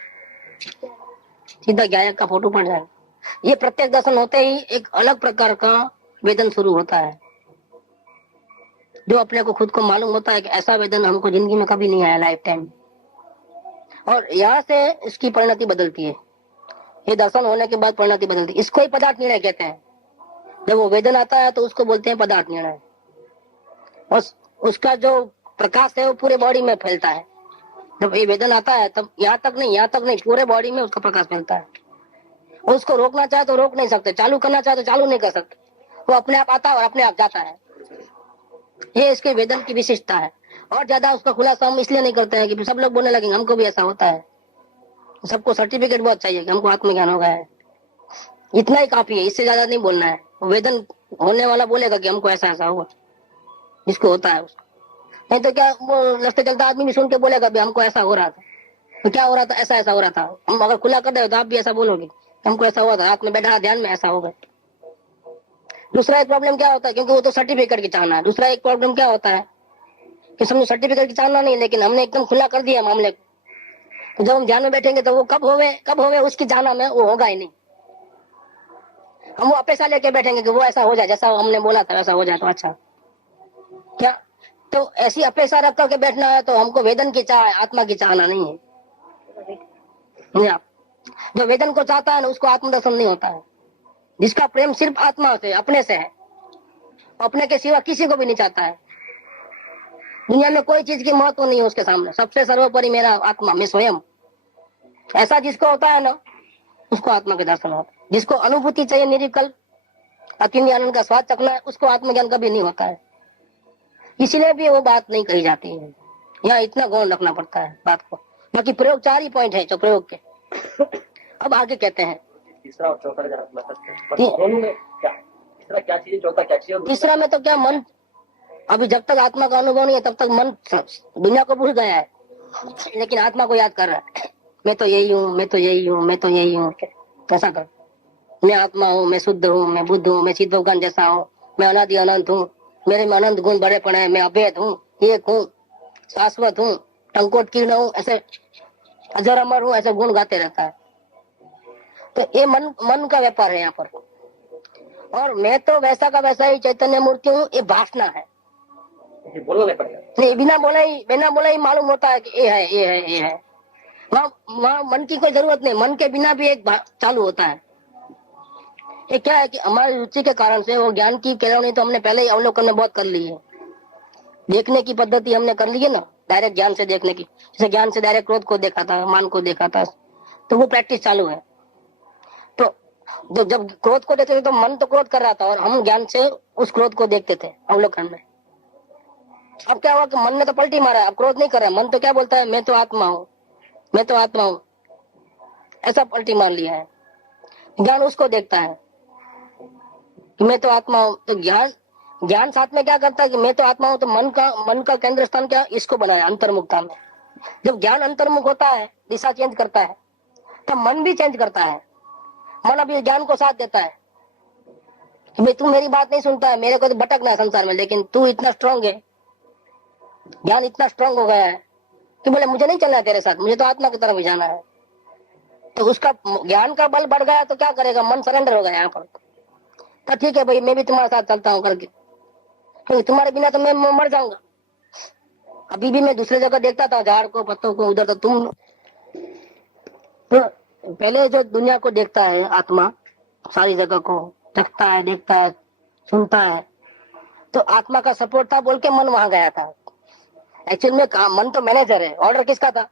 सीधा ज्ञायक का फोटो पड़ जाएगा। ये प्रत्यक्ष दर्शन होते ही एक अलग प्रकार का वेदन शुरू होता है, जो अपने को खुद को मालूम होता है कि ऐसा वेदन हमको जिंदगी में कभी नहीं आया लाइफ टाइम। और यहाँ से इसकी परिणति बदलती है। ये दर्शन होने के बाद परिणति बदलती है। इसको ही पदार्थ निर्णय कहते हैं। जब वो वेदन आता है तो उसको बोलते हैं पदार्थ निर्णय। और उसका जो प्रकाश है वो पूरे बॉडी में फैलता है। जब ये वेदन आता है तब यहाँ तक नहीं पूरे बॉडी में उसका प्रकाश फैलता है। और उसको रोकना चाहे तो रोक नहीं सकते, चालू करना चाहे तो चालू नहीं कर सकते, वो अपने आप आता है और अपने आप जाता है। ये इसके वेदन की विशिष्टता है। और ज्यादा उसका खुलासा हम इसलिए नहीं करते हैं कि सब लोग बोलने लगेंगे हमको भी ऐसा होता है। सबको सर्टिफिकेट बहुत चाहिए कि हमको आत्मज्ञान हो गया है, इतना ही काफी है, इससे ज्यादा नहीं बोलना है। वेदन होने वाला बोलेगा कि हमको ऐसा ऐसा हुआ, जिसको होता है उसको। नहीं तो क्या वो रास्ते चलता आदमी भी सुन के बोलेगा भी हमको ऐसा हो रहा था। तो क्या हो रहा था? ऐसा ऐसा हो रहा था। हम अगर खुला कर दे तो आप भी ऐसा बोलोगे हमको ऐसा हुआ था, रात में बैठा ध्यान में ऐसा हो गया। दूसरा एक प्रॉब्लम क्या होता है, क्योंकि वो तो सर्टिफिकेट की चाहना है। दूसरा एक प्रॉब्लम क्या होता है कि समझो सर्टिफिकेट की चाहना नहीं, लेकिन हमने एकदम खुला कर दिया मामले को, तो जब हम ध्यान में बैठेंगे तो वो कब होवे उसकी चाहना में वो होगा ही नहीं। हम वो अपेक्षा लेके बैठेंगे कि वो ऐसा हो जाए जैसा हमने बोला था वैसा हो जाए तो अच्छा। क्या तो ऐसी अपेक्षा रख करके बैठना है तो हमको वेदन की चाह है, आत्मा की चाहना नहीं है। नहीं, आप जो वेदन को चाहता है ना उसको आत्मदर्शन नहीं होता है। जिसका प्रेम सिर्फ आत्मा से अपने से है, अपने के सिवा किसी को भी नहीं चाहता है। दुनिया में कोई चीज की महत्व नहीं है उसके सामने। सबसे सर्वोपरि मेरा आत्मा, मैं स्वयं। ऐसा जिसको होता है ना उसको आत्मा के दर्शन होता है। जिसको अनुभूति चाहिए निरिकल्प, अतीन्द्रिय आनंद का स्वाद चखना है, उसको आत्मज्ञान कभी नहीं होता है। इसीलिए भी वो बात नहीं कही जाती है। यहाँ इतना गौर रखना पड़ता है बात को। बाकी प्रयोग 4 ही पॉइंट है जो प्रयोग के। अब आगे कहते हैं तीसरा और चौथा जरा बता सकते हैं दोनों में क्या, तीसरा क्या चीज है, चौथा क्या चीज है? तीसरा में तो क्या, मन अभी जब तक आत्मा का अनुभव नहीं है तब तक मन दुनिया को भूल गया है, लेकिन आत्मा को याद कर रहा है। मैं तो यही हूँ, मैं तो यही हूँ, मैं तो यही हूँ। कैसा कर, मैं आत्मा हूँ, मैं शुद्ध हूँ, मैं बुद्ध हूँ, मैं सिद्धोगन जैसा हूँ, मैं अनादि अनंत हूँ, मेरे में अनंत गुण बड़े पड़े हैं, मैं अभेद हूँ, एक हूँ, शाश्वत हूँ, टंकोट कीर्ण हूँ, ऐसे अजर अमर हूँ, ऐसे गुण गाते रहता है। तो ये मन का व्यापार है यहाँ पर। और मैं तो वैसा का वैसा ही चैतन्य मूर्ति हूँ, ये भाषणा है। बोलना नहीं पड़ेगा, नहीं, बिना बोला ही मालूम होता है कि ये है, ये है, ये है। वहाँ मन की कोई जरूरत नहीं, मन के बिना भी एक चालू होता है। ये क्या है कि हमारी रुचि के कारण से वो ज्ञान की केळवणी तो हमने पहले ही अवलोकन में बहुत कर ली है। देखने की पद्धति हमने कर ली है ना, डायरेक्ट ज्ञान से देखने की। जैसे ज्ञान से डायरेक्ट क्रोध को देखा था, मान को देखा था, तो वो प्रैक्टिस चालू है। तो जब क्रोध को देखते थे तो मन तो क्रोध कर रहा था और हम ज्ञान से उस क्रोध को देखते थे अवलोकन में। अब क्या हुआ कि मन ने तो पलटी मारा, अब क्रोध नहीं कर रहा है। मन तो क्या बोलता है, मैं तो आत्मा हूँ, मैं तो आत्मा हूँ, ऐसा पलटी मार लिया है। ज्ञान उसको देखता है कि मैं तो आत्मा हूँ। तो ज्ञान साथ में क्या करता है कि मैं तो आत्मा हूँ, तो मन का केंद्र स्थान क्या, इसको बनाया अंतर्मुखता में। जब ज्ञान अंतर्मुख होता है, दिशा चेंज करता है, तब मन भी चेंज करता है। मन अभी ज्ञान को साथ देता है कि भाई तू मेरी बात नहीं सुनता है, मेरे को तो भटकना है संसार में, लेकिन तू इतना स्ट्रांग है, ज्ञान इतना स्ट्रांग हो गया है कि बोले मुझे नहीं चलना है तेरे साथ, मुझे तो आत्मा की तरफ ही जाना है। तो उसका ज्ञान का बल बढ़ गया तो क्या करेगा, मन सरेंडर हो गया यहाँ पर। तो ठीक है भाई, मैं भी तुम्हारे साथ चलता हूँ करके, क्योंकि तुम्हारे बिना तो मैं मर जाऊंगा। अभी भी मैं दूसरे जगह देखता था झाड़ को, पत्तों को, उधर तो तुम। तो पहले जो दुनिया को देखता है आत्मा, सारी जगह को चखता है, देखता है, सुनता है, तो आत्मा का सपोर्ट था बोल के मन वहां गया था। एक्चुअल में मन तो मैनेजर है, ऑर्डर किसका था,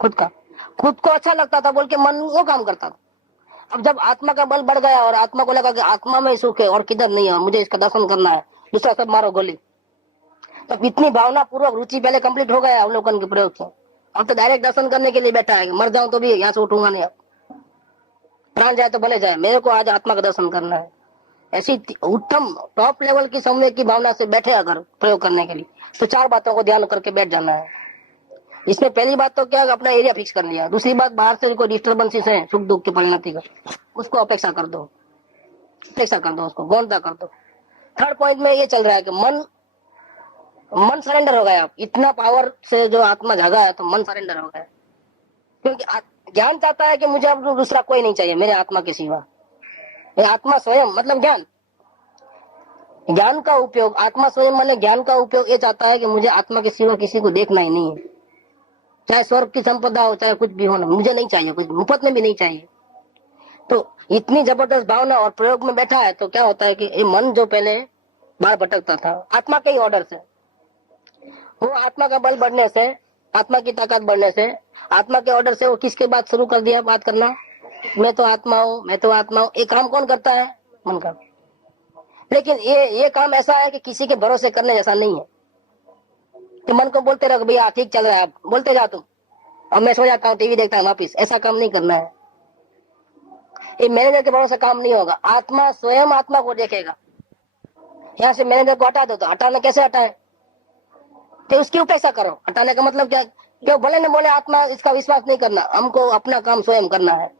खुद का। खुद को अच्छा लगता था बोल के मन वो काम करता था। अब जब आत्मा का बल बढ़ गया और आत्मा को लगा कि आत्मा में सुख है और किधर नहीं है, मुझे इसका दर्शन करना है, दूसरा सब मारो गोली। तब इतनी भावना पूर्वक रुचि पहले कंप्लीट हो गया अवलोकन के प्रयोग से। अब तो डायरेक्ट दर्शन करने के लिए बैठा है, मर जाऊं तो भी यहाँ से उठूंगा नहीं, अब प्राण जाए तो भले जाए, मेरे को आज आत्मा का दर्शन करना है। ऐसी उत्तम टॉप लेवल की समझ की भावना से बैठे अगर प्रयोग करने के लिए, तो 4 बातों को ध्यान करके बैठ जाना है। इसमें पहली बात तो क्या, अपना एरिया फिक्स कर लिया। दूसरी बात, बाहर से कोई डिस्टर्बेंसेस है सुख दुख की परिणति का, उसको अपेक्षा कर दो, उसको गौणता कर दो। थर्ड पॉइंट में ये चल रहा है कि मन सरेंडर हो गया। इतना पावर से जो आत्मा जागा है तो मन सरेंडर हो गया, क्योंकि ज्ञान चाहता है कि मुझे अब दूसरा कोई नहीं चाहिए मेरे आत्मा के सिवा। आत्मा स्वयं मतलब ज्ञान का उपयोग, आत्मा स्वयं माने ज्ञान का उपयोग ये चाहता है कि मुझे आत्मा के सिवा किसी को देखना ही नहीं है। चाहे स्वर्ग की संपदा हो, चाहे कुछ भी हो ना, मुझे नहीं चाहिए, कुछ मुफ्त में भी नहीं चाहिए। तो इतनी जबरदस्त भावना और प्रयोग में बैठा है तो क्या होता है कि ये मन जो पहले बाहर भटकता था आत्मा के ही ऑर्डर से, वो आत्मा का बल बढ़ने से, आत्मा की ताकत बढ़ने से, आत्मा के ऑर्डर से वो किसके बात शुरू कर दिया बात करना, मैं तो आत्मा हूँ, मैं तो आत्मा हूँ। ये काम कौन करता है, मन का। लेकिन ये काम ऐसा है कि किसी के भरोसे करने जैसा नहीं है कि मन को बोलते रहो भैया ठीक चल रहा है, बोलते जा तुम, और मैं सो जाता हूँ, टीवी देखता हूँ वापिस। ऐसा काम नहीं करना है। ये मैनेजर के भरोसे काम नहीं होगा। आत्मा स्वयं आत्मा को देखेगा। यहाँ से मैनेजर को हटा दो, तो हटाना कैसे हटाए? तो उसकी उपेक्षा करो। हटाने का मतलब क्या? क्यों भले न बोले आत्मा, इसका विश्वास नहीं करना, हमको अपना काम स्वयं करना है।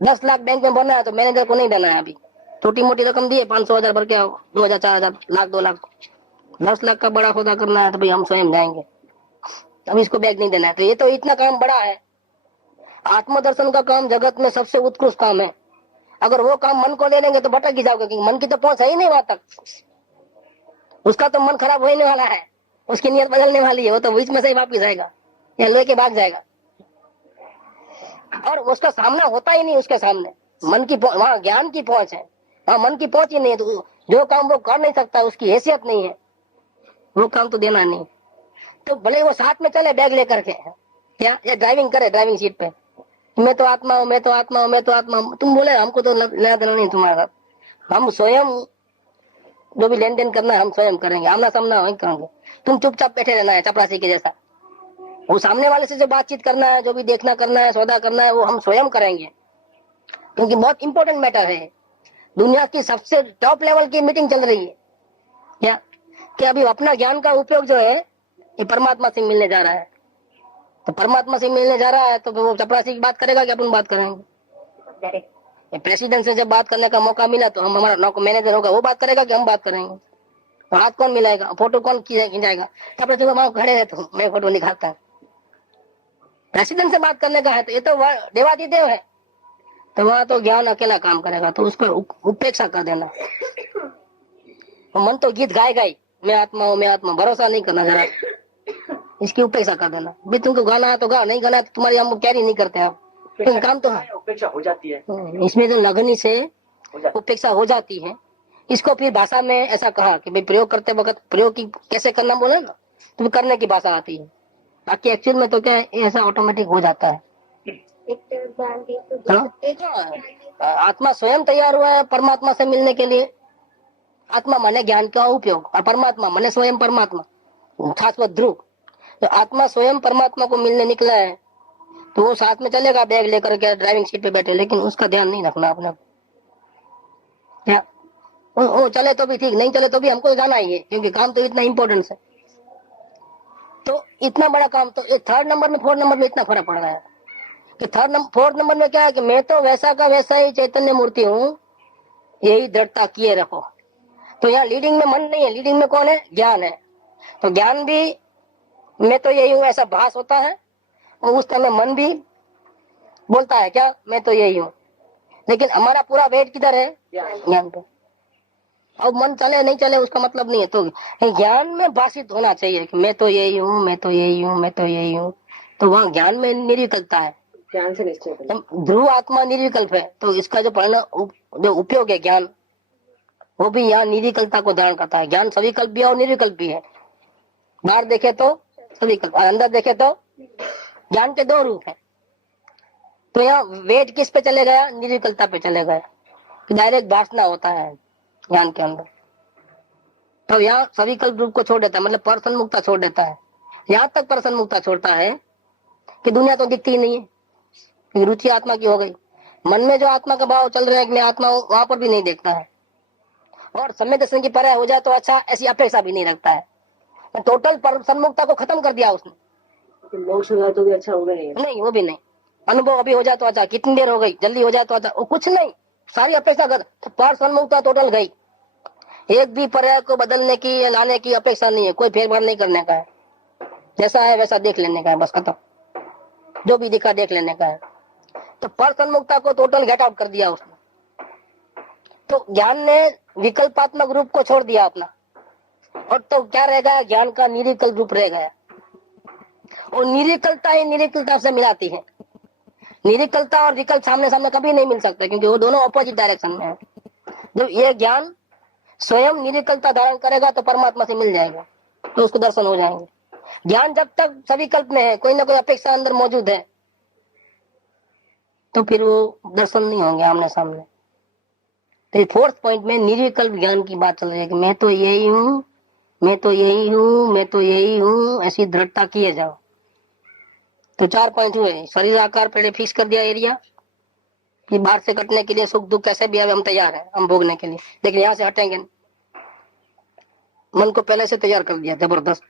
10 लाख बैंक में भरना है तो मैनेजर को नहीं देना है। अभी छोटी मोटी रकम दी है, 500,000 भर के आओ, 2,000, 4,000, लाख, 2 लाख, 10 लाख का बड़ा सौदा करना है तो भाई हम स्वयं जाएंगे, अब इसको बैग नहीं देना है। तो ये तो इतना काम बड़ा है। आत्मदर्शन का काम जगत में सबसे उत्कृष्ट काम है। अगर वो काम मन को ले लेंगे तो भटक ही जाओगे, क्योंकि मन की तो पहुंच है ही नहीं वहां तक। उसका तो मन खराब होने वाला है, उसकी नीयत बदलने वाली है, वो तो बीच में से ही वापिस आएगा या लेके भाग जाएगा। और उसका सामना होता ही नहीं उसके सामने। मन की वहां ज्ञान की पहुंच है, वहां मन की पहुंच ही नहीं है। तो जो काम वो कर नहीं सकता, उसकी हैसियत नहीं है, वो काम तो देना नहीं। तो भले वो साथ में चले बैग लेकर के, क्या या ड्राइविंग करे ड्राइविंग सीट पे, मैं तो आत्मा हूँ, मैं तो आत्मा हूँ, मैं तो आत्मा हूँ। तुम बोले हमको तो लेना देना नहीं तुम्हारा, हम स्वयं जो भी लेन देन करना है हम स्वयं करेंगे, आमना सामना वही करेंगे। तुम चुपचाप बैठे रहना है चपरासी के जैसा। वो सामने वाले से जो बातचीत करना है, जो भी देखना करना है, सौदा करना है, वो हम स्वयं करेंगे, क्योंकि बहुत इंपॉर्टेंट मैटर है। दुनिया की सबसे टॉप लेवल की मीटिंग चल रही है क्या कि अभी अपना ज्ञान का उपयोग जो है ये परमात्मा से मिलने जा रहा है। तो परमात्मा से मिलने जा रहा है तो वो चपरासी की बात करेगा कि अपन बात करेंगे? प्रेसिडेंट से जब बात करने का मौका मिला तो हम, हमारा मैनेजर होगा, वो बात करेगा कि हम बात करेंगे? तो हाथ कौन मिलाएगा, फोटो कौन खिंचाएगा? चपरासी वहां खड़े है तो मैं फोटो निकालता है। प्रेसिडेंट से बात करने का है तो ये तो देवादिदेव है, तो वहां तो ज्ञान अकेला काम करेगा, तो उसको उपेक्षा कर देना। तो मन तो गीत गाएगा ही, मैं आत्मा हूँ, मैं आत्मा, भरोसा नहीं करना जरा, इसकी उपेक्षा कर देना। भी तुमको गाना है तो गाओ, नहीं गाना है तो तुम्हारी हम कैरी नहीं करते आप, काम तो है। उपेक्षा हो जाती है इसमें जो लगनी से उपेक्षा हो जाती है। इसको फिर भाषा में ऐसा कहा कि भाई प्रयोग करते वक्त प्रयोग की कैसे करना बोले ना, तो करने की भाषा आती है। बाकी एक्चुअल में तो क्या ऐसा ऑटोमेटिक हो जाता है। आत्मा स्वयं तैयार हुआ है परमात्मा से मिलने के लिए। आत्मा माने ज्ञान का उपयोग और परमात्मा माने स्वयं परमात्मा, शाश्वत ध्रुव। तो आत्मा स्वयं परमात्मा को मिलने निकला है, तो वो साथ में चलेगा बैग लेकर के ड्राइविंग सीट पे बैठे, लेकिन उसका ध्यान नहीं रखना अपना। क्या वो चले तो भी ठीक, नहीं चले तो भी हमको जाना ही है, क्योंकि काम तो इतना इम्पोर्टेंट है। तो इतना बड़ा काम तो 3rd नंबर में 4th नंबर में इतना फर्क पड़ रहा है कि 4th नंबर में क्या है कि मैं तो वैसा का वैसा ही चैतन्य मूर्ति हूँ, यही दृढ़ता किए रखो। तो यहाँ लीडिंग में मन नहीं है, लीडिंग में कौन है? ज्ञान है। तो ज्ञान भी मैं तो यही हूँ ऐसा भास होता है, और उस समय मन भी बोलता है क्या मैं तो यही हूँ, लेकिन हमारा पूरा वेट किधर है? ज्ञान पे। अब मन चले नहीं चले उसका मतलब नहीं है। तो ज्ञान में भाषित होना चाहिए कि मैं तो यही हूँ, मैं तो यही हूँ, मैं तो यही हूँ। तो वहाँ ज्ञान में निर्विकल्पता है, ज्ञान से निश्चय। ध्रुव आत्मा निर्विकल्प है, तो इसका जो जो उपयोग है ज्ञान, वो भी यहाँ निर्विकल्पता को धारण करता है। ज्ञान सविकल्प भी है और निर्विकल्प भी है। बाहर देखे तो सविकल्प, अंदर देखे तो ज्ञान के 2 रूप है। तो यहाँ वेट किस पे चले गया? निर्विकल्पता पे चले गए। डायरेक्ट भाषना होता है ज्ञान के अंदर। तो यहाँ सविकल्प रूप को छोड़ देता है, मतलब पर्सन मुक्ता छोड़ देता है। यहाँ तक पर्सन मुक्ता छोड़ता है कि दुनिया तो दिखती ही नहीं है, रुचि आत्मा की हो गई। मन में जो आत्मा का भाव चल रहा है कि मैं आत्मा हूँ, वहां पर भी नहीं देखता है। और समय दर्शन की पराय हो जाए तो अच्छा, ऐसी अपेक्षा भी नहीं रखता है। टोटल पर्सन मुक्ता को खत्म कर दिया उसने। मोक्ष हो जाए तो भी अच्छा होगा नहीं, वो भी नहीं। अनुभव अभी हो जाए तो अच्छा, कितनी देर हो गई, जल्दी हो जाए तो अच्छा, वो कुछ नहीं, सारी अपेक्षा कर। तो पर्सन मुक्ता टोटल गई। एक भी पर्याय को बदलने की या लाने की अपेक्षा नहीं है, कोई फेरफार नहीं करने का है। जैसा है वैसा देख लेने का है, बस खत्म। जो भी दिखा देख लेने का है। तो पर्सन मुक्ता को टोटल गेट आउट कर दिया उसने। तो ज्ञान ने विकल्पात्मक रूप को छोड़ दिया अपना, और तो क्या रह गया? ज्ञान का निरीकल्प रूप रह गया। और निरीकलता ही निरीकलता से मिलाती है। निरीकलता और विकल्प सामने सामने कभी नहीं मिल सकते, क्योंकि वो दोनों ऑपोजिट डायरेक्शन में है। जब ये ज्ञान स्वयं निरीकलता धारण करेगा तो परमात्मा से मिल जाएगा, तो उसको दर्शन हो जाएंगे। ज्ञान जब तक सविकल्प में है, कोई ना कोई अपेक्षा अंदर मौजूद है, तो फिर वो दर्शन नहीं होंगे आमने सामने। तो 4th पॉइंट में निर्विकल्प ज्ञान की बात चल रही है कि मैं तो यही हूँ, मैं तो यही हूँ, मैं तो यही हूँ, ऐसी दृढ़ता किए जाओ। तो 4 पॉइंट हुए। शरीर आकार पहले फिक्स कर दिया एरिया, कि बाहर से कटने के लिए सुख दुख कैसे भी आवे हम तैयार है, हम भोगने के लिए, लेकिन यहाँ से हटेंगे नहीं। मन को पहले से तैयार कर दिया जबरदस्त,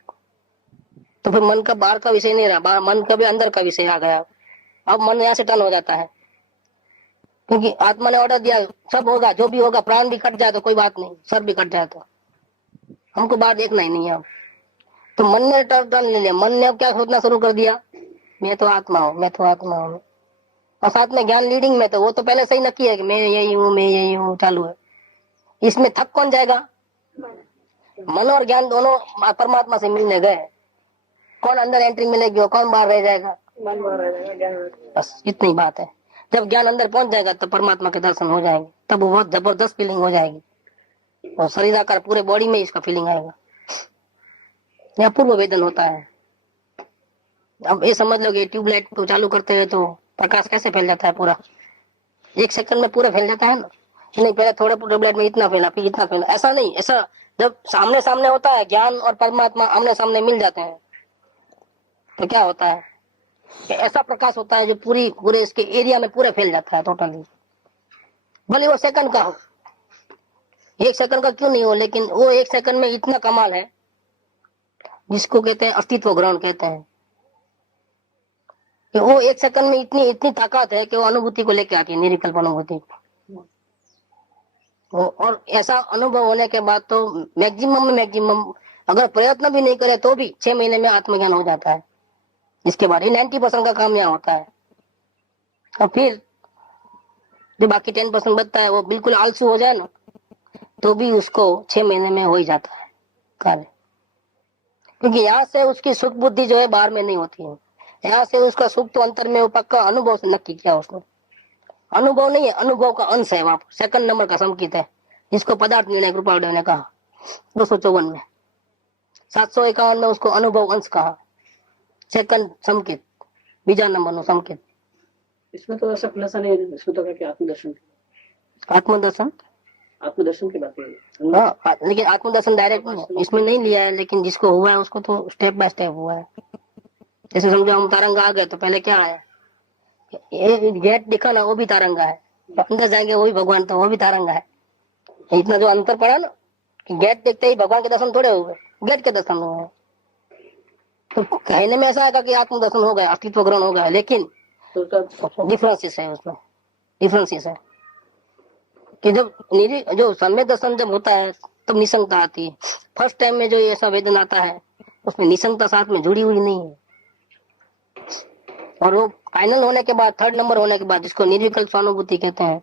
तो फिर मन का बाहर का विषय नहीं रहा, मन का भी अंदर का विषय आ गया। अब मन यहाँ से टर्न हो जाता है, क्योंकि आत्मा ने ऑर्डर दिया सब होगा, जो भी होगा, प्राण भी कट जाए तो कोई बात नहीं, सर भी कट जाए तो हमको बाहर देखना ही नहीं है। अब तो मन ने टर्न ले लिया, मन ने अब क्या सोचना शुरू कर दिया, मैं तो आत्मा हूँ, मैं तो आत्मा हूँ। और साथ में ज्ञान लीडिंग में, तो वो तो पहले सही नक्की है कि मैं यही हूँ, मैं यही हूँ, चालू है। इसमें थक कौन जाएगा? मन और ज्ञान दोनों परमात्मा से मिलने गए, कौन अंदर एंट्री मिलेगी और कौन बाहर रह जाएगा? बस इतनी बात है। जब ज्ञान अंदर पहुंच जाएगा तब परमात्मा के दर्शन हो जाएंगे, तब वो बहुत जबरदस्त फीलिंग हो जाएगी और शरीर आकार पूरे बॉडी में इसका फीलिंग आएगा। यह पूर्व वेदन होता है। अब ये समझ लो कि ट्यूबलाइट को चालू करते हैं तो प्रकाश कैसे फैल जाता है, पूरा 1 सेकंड में पूरा फैल जाता है ना। नहीं, पहले थोड़े ट्यूबलाइट में इतना फैला, फिर इतना फैला, ऐसा नहीं। ऐसा जब सामने सामने होता है, ज्ञान और परमात्मा आमने सामने मिल जाते हैं, तो क्या होता है कि ऐसा प्रकाश होता है जो पूरे इसके एरिया में पूरा फैल जाता है टोटली। भले वो सेकंड का हो, 1 सेकंड का क्यों नहीं हो, लेकिन वो 1 सेकंड में इतना कमाल है जिसको कहते हैं अस्तित्व ग्रहण कहते हैं, कि वो 1 सेकंड में इतनी ताकत है कि वो अनुभूति को लेके आती है, निरिकल्प अनुभूति को। और ऐसा अनुभव होने के बाद तो मैक्सिमम अगर प्रयत्न भी नहीं करे तो भी 6 महीने में आत्मज्ञान हो जाता है। इसके बाद 90% का काम यहाँ होता है। और फिर जो बाकी 10% बचता है वो बिल्कुल आलसू हो जाए ना, तो भी उसको 6 महीने में हो ही जाता है कार्य। क्योंकि यहाँ से उसकी सुख बुद्धि जो है बाहर में नहीं होती है, यहाँ से उसका सुख तो अंतर में पक्का अनुभव से नक्की किया उसने। अनुभव नहीं है, अनुभव का अंश है, वहां सेकंड नंबर का संकेत है, जिसको पदार्थ निर्णय कृपालुदेव ने कहा 254 में। 751 में उसको अनुभव अंश कहा, सेकंड संकेत, बीजा नंबर नो संकेत। इसमें तो ऐसा खुलासा नहीं है, इसमें तो क्या आत्मदर्शन की बात है। हाँ, लेकिन आत्मदर्शन डायरेक्ट इसमें नहीं लिया है, लेकिन जिसको हुआ है उसको तो स्टेप बाय स्टेप हुआ है। जैसे समझो हम तारंगा आ गए तो पहले क्या आया, ये गेट दिखा ना, वो भी तारंगा है, अंदर जाएंगे वो भी भगवान, तो वो भी तारंगा है। इतना जो अंतर पड़ा ना कि गेट देखते ही भगवान के दर्शन थोड़े हुए, गेट के दर्शन हुए। तो कहने में ऐसा है कि आत्मदर्शन हो गया, अस्तित्व ग्रहण हो गया, लेकिन डिफरेंसेस है, उसमें डिफरेंसेस है कि जो सम्यक दर्शन जब होता है तब निसंगता आती है। फर्स्ट टाइम में जो ऐसा वेदन आता है उसमें निसंगता साथ में जुड़ी हुई नहीं है। और वो फाइनल होने के बाद, 3rd नंबर होने के बाद, जिसको निर्विकल्प स्वानुभूति कहते हैं,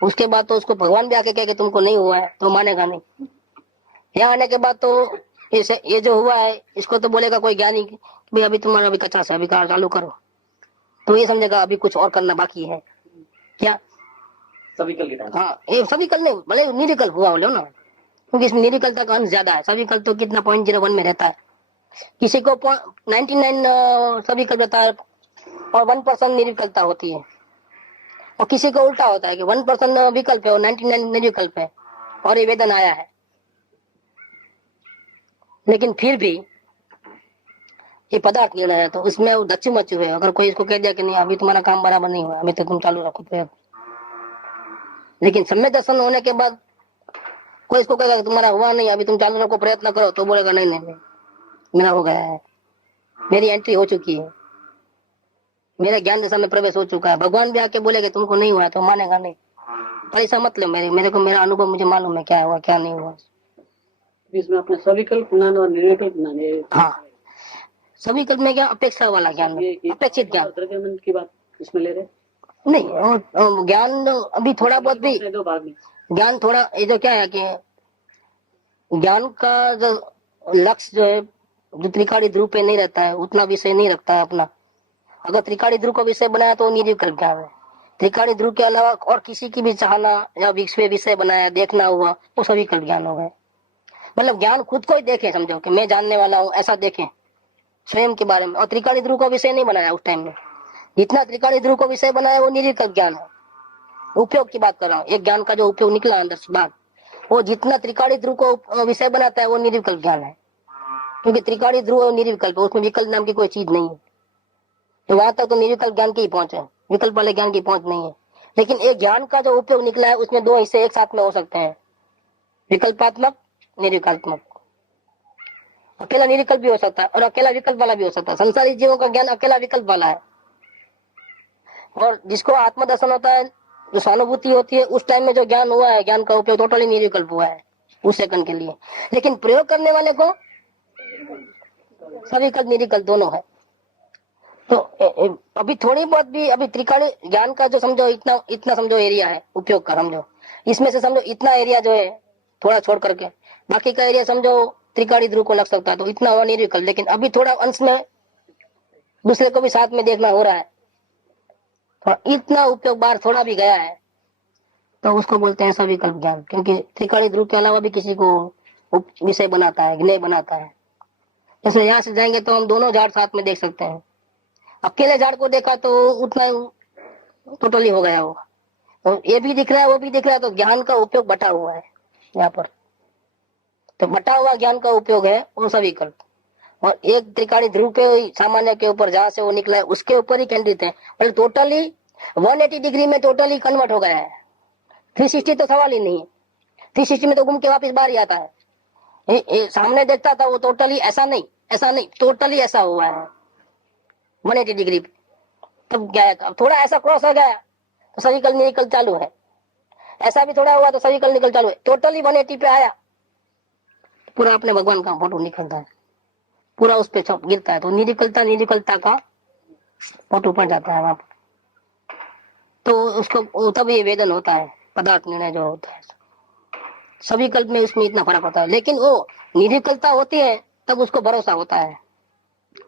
उसके बाद तो उसको भगवान भी आके कहे कि तुमको नहीं हुआ है तो मानेगा नहीं। यहाँ आने के बाद तो ये जो हुआ है इसको तो बोलेगा कोई ज्ञानी भाई अभी तुम्हारा अभी कच्चा है, अभी कार चालू करो, तो ये समझेगा अभी कुछ और करना बाकी है। क्या सविकल? हाँ, ये सविकल नहीं, भले निर्विकल्प हुआ बोलो ना, क्योंकि इसमें निर्विकलता का अंश ज्यादा है। सविकल्प तो कितना 0.01 में रहता है, किसी को 99 सविकल्प रहता है और 1% निर्विकलता होती है, और किसी को उल्टा होता है कि 1% विकल्प है और 99 निर्विकल्प है, और ये वेदन आया है। लेकिन फिर भी ये पदार्थ निर्णय है, तो उसमें वो दच्चू मच्चू है। अगर कोई इसको कह दिया कि नहीं अभी तुम्हारा काम बराबर नहीं हुआ, अभी तो तुम चालू रखो प्रयोग, लेकिन सम्यक दर्शन होने के बाद कोई इसको कहेगा कि तुम्हारा हुआ नहीं, अभी तुम चालू रखो, प्रयत्न करो, तो बोलेगा नहीं नहीं मेरा हो गया है, मेरी एंट्री हो चुकी है, मेरे ज्ञान दशा में प्रवेश हो चुका है। भगवान भी आके बोलेगा तुमको नहीं हुआ है तो मानेगा नहीं। पर ऐसा मत लो, मेरे को मेरा अनुभव मुझे मालूम है क्या हुआ क्या नहीं हुआ। इसमें अपने सविकल्प ज्ञान और निर्विकल्प ज्ञान, हाँ, सविकल्प में क्या अपेक्षा वाला ज्ञान, अपेक्षित ज्ञान की बात इसमें ले रहे नहीं। ज्ञान अभी थोड़ा बहुत भी, दो भाग में ज्ञान थोड़ा, ये जो क्या है कि ज्ञान का जो लक्ष्य जो है, जो त्रिकाली ध्रुव पे नहीं रहता है, उतना विषय नहीं रखता है अपना। अगर त्रिकाली ध्रुव का विषय बनाया तो निर्विकल्प ज्ञान है। त्रिकाली ध्रुव के अलावा और किसी की भी चाहना या विषय बनाया, देखना हुआ, वो सविकल्प ज्ञान हो गए। मतलब ज्ञान खुद को ही देखे, समझो कि मैं जानने वाला हूँ, ऐसा देखें स्वयं के बारे में। और त्रिकाली ध्रुव का विषय नहीं बनाया उस टाइम में, जितना त्रिकाली ध्रुव का विषय बनाया वो निर्विकल्प ज्ञान है। उपयोग की बात कर रहा हूँ, एक ज्ञान का जो उपयोग निकला अंदर से बात, वो जितना त्रिकाली ध्रुव को विषय बनाता है वो निर्विकल्प ज्ञान है। क्योंकि त्रिकाली ध्रुव निर्विकल्प, उसमें विकल्प नाम की कोई चीज नहीं है। तो वहां तक तो निर्विकल्प ज्ञान की ही पहुंच है, विकल्प वाले ज्ञान की पहुंच नहीं है। लेकिन एक ज्ञान का जो उपयोग निकला है उसमें दो हिस्से एक साथ में हो सकते हैं, विकल्पात्मक, निर्विकल्पात्मक। अकेला निर्विकल्प भी हो सकता है और अकेला विकल्प वाला भी हो सकता है। संसारी जीवों का ज्ञान अकेला विकल्प वाला है, और जिसको आत्मदर्शन होता है, जो सहानुभूति होती है, उस टाइम में जो ज्ञान हुआ है, ज्ञान का उपयोग टोटली निर्विकल्प हुआ है उस सेकंड के लिए। लेकिन प्रयोग करने वाले को सविकल्प निर्विकल्प दोनों है। तो अभी थोड़ी बहुत भी अभी त्रिकाली ज्ञान का जो समझो इतना इतना समझो एरिया है उपयोग का, समझो इसमें से समझो इतना एरिया जो है थोड़ा छोड़ करके बाकी का एरिया समझो त्रिकाली ध्रुव को लग सकता है, तो इतना हुआ निर्विकल्प। लेकिन अभी थोड़ा अंश में दूसरे को भी साथ में देखना हो रहा है, तो इतना उपयोग बाहर थोड़ा भी गया है तो उसको बोलते हैं सविकल्प ज्ञान, क्योंकि त्रिकाली ध्रुव के अलावा भी किसी को विषय बनाता है, ज्ञेय बनाता है। जैसे यहाँ से जाएंगे तो हम दोनों झाड़ साथ में देख सकते हैं, अकेले झाड़ को देखा तो उतना टोटली हो गया होगा, तो ये भी दिख रहा है वो भी दिख रहा है, तो ज्ञान का उपयोग बटा हुआ है यहाँ पर। तो बटा हुआ ज्ञान का उपयोग है वो सविकल्प, और एक त्रिकाली ध्रुव के सामान्य के ऊपर जहां से वो निकला है उसके ऊपर ही केंद्रित है, मतलब टोटली 180 डिग्री में टोटली कन्वर्ट हो गया है। 360 तो सवाल ही नहीं है, 360 में तो घूम के वापिस बाहर ही आता है। सामने देखता था वो टोटली ऐसा नहीं टोटली ऐसा हुआ है 180 डिग्री पे। तब क्या है, थोड़ा ऐसा क्रॉस हो गया तो सविकल्प निकल चालू है, ऐसा भी थोड़ा हुआ तो सविकल्प निकल चालू है, टोटली 180 पे आया पूरा अपने भगवान का फोटो निकलता है, पूरा उस पे गिरता है, तो निरिकलता का फोटो पड़ जाता है वहां पर। तो उसको तब ये वेदन होता है, पदार्थ निर्णय जो होता है सविकल्प में, उसमें इतना फर्क होता है। लेकिन वो निरिकलता होती है तब उसको भरोसा होता है,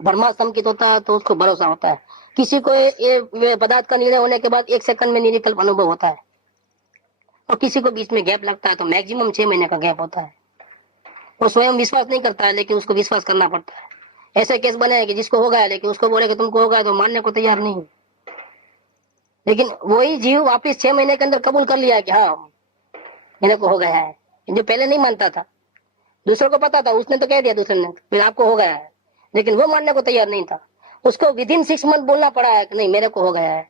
ब्रह्मासंकित होता है तो उसको भरोसा होता है। किसी को ये पदार्थ का निर्णय होने के बाद 1 सेकंड में निरिकल्प अनुभव होता है, और किसी को बीच में गैप लगता है, तो मैक्सिमम 6 महीने का गैप होता है। वो स्वयं विश्वास नहीं करता है लेकिन उसको विश्वास करना पड़ता है। ऐसे केस बने हैं कि जिसको हो गया लेकिन उसको बोले कि तुमको हो गया तो मानने को तैयार नहीं, लेकिन वही जीव वापिस 6 महीने के अंदर कबूल कर लिया कि हाँ मेरे को हो गया है। जो पहले नहीं मानता था, दूसरों को पता था, उसने तो कह दिया दूसरे ने फिर आपको हो गया है, लेकिन वो मानने को तैयार नहीं था, उसको विदिन 6 मंथ बोलना पड़ा है कि नहीं मेरे को हो गया है।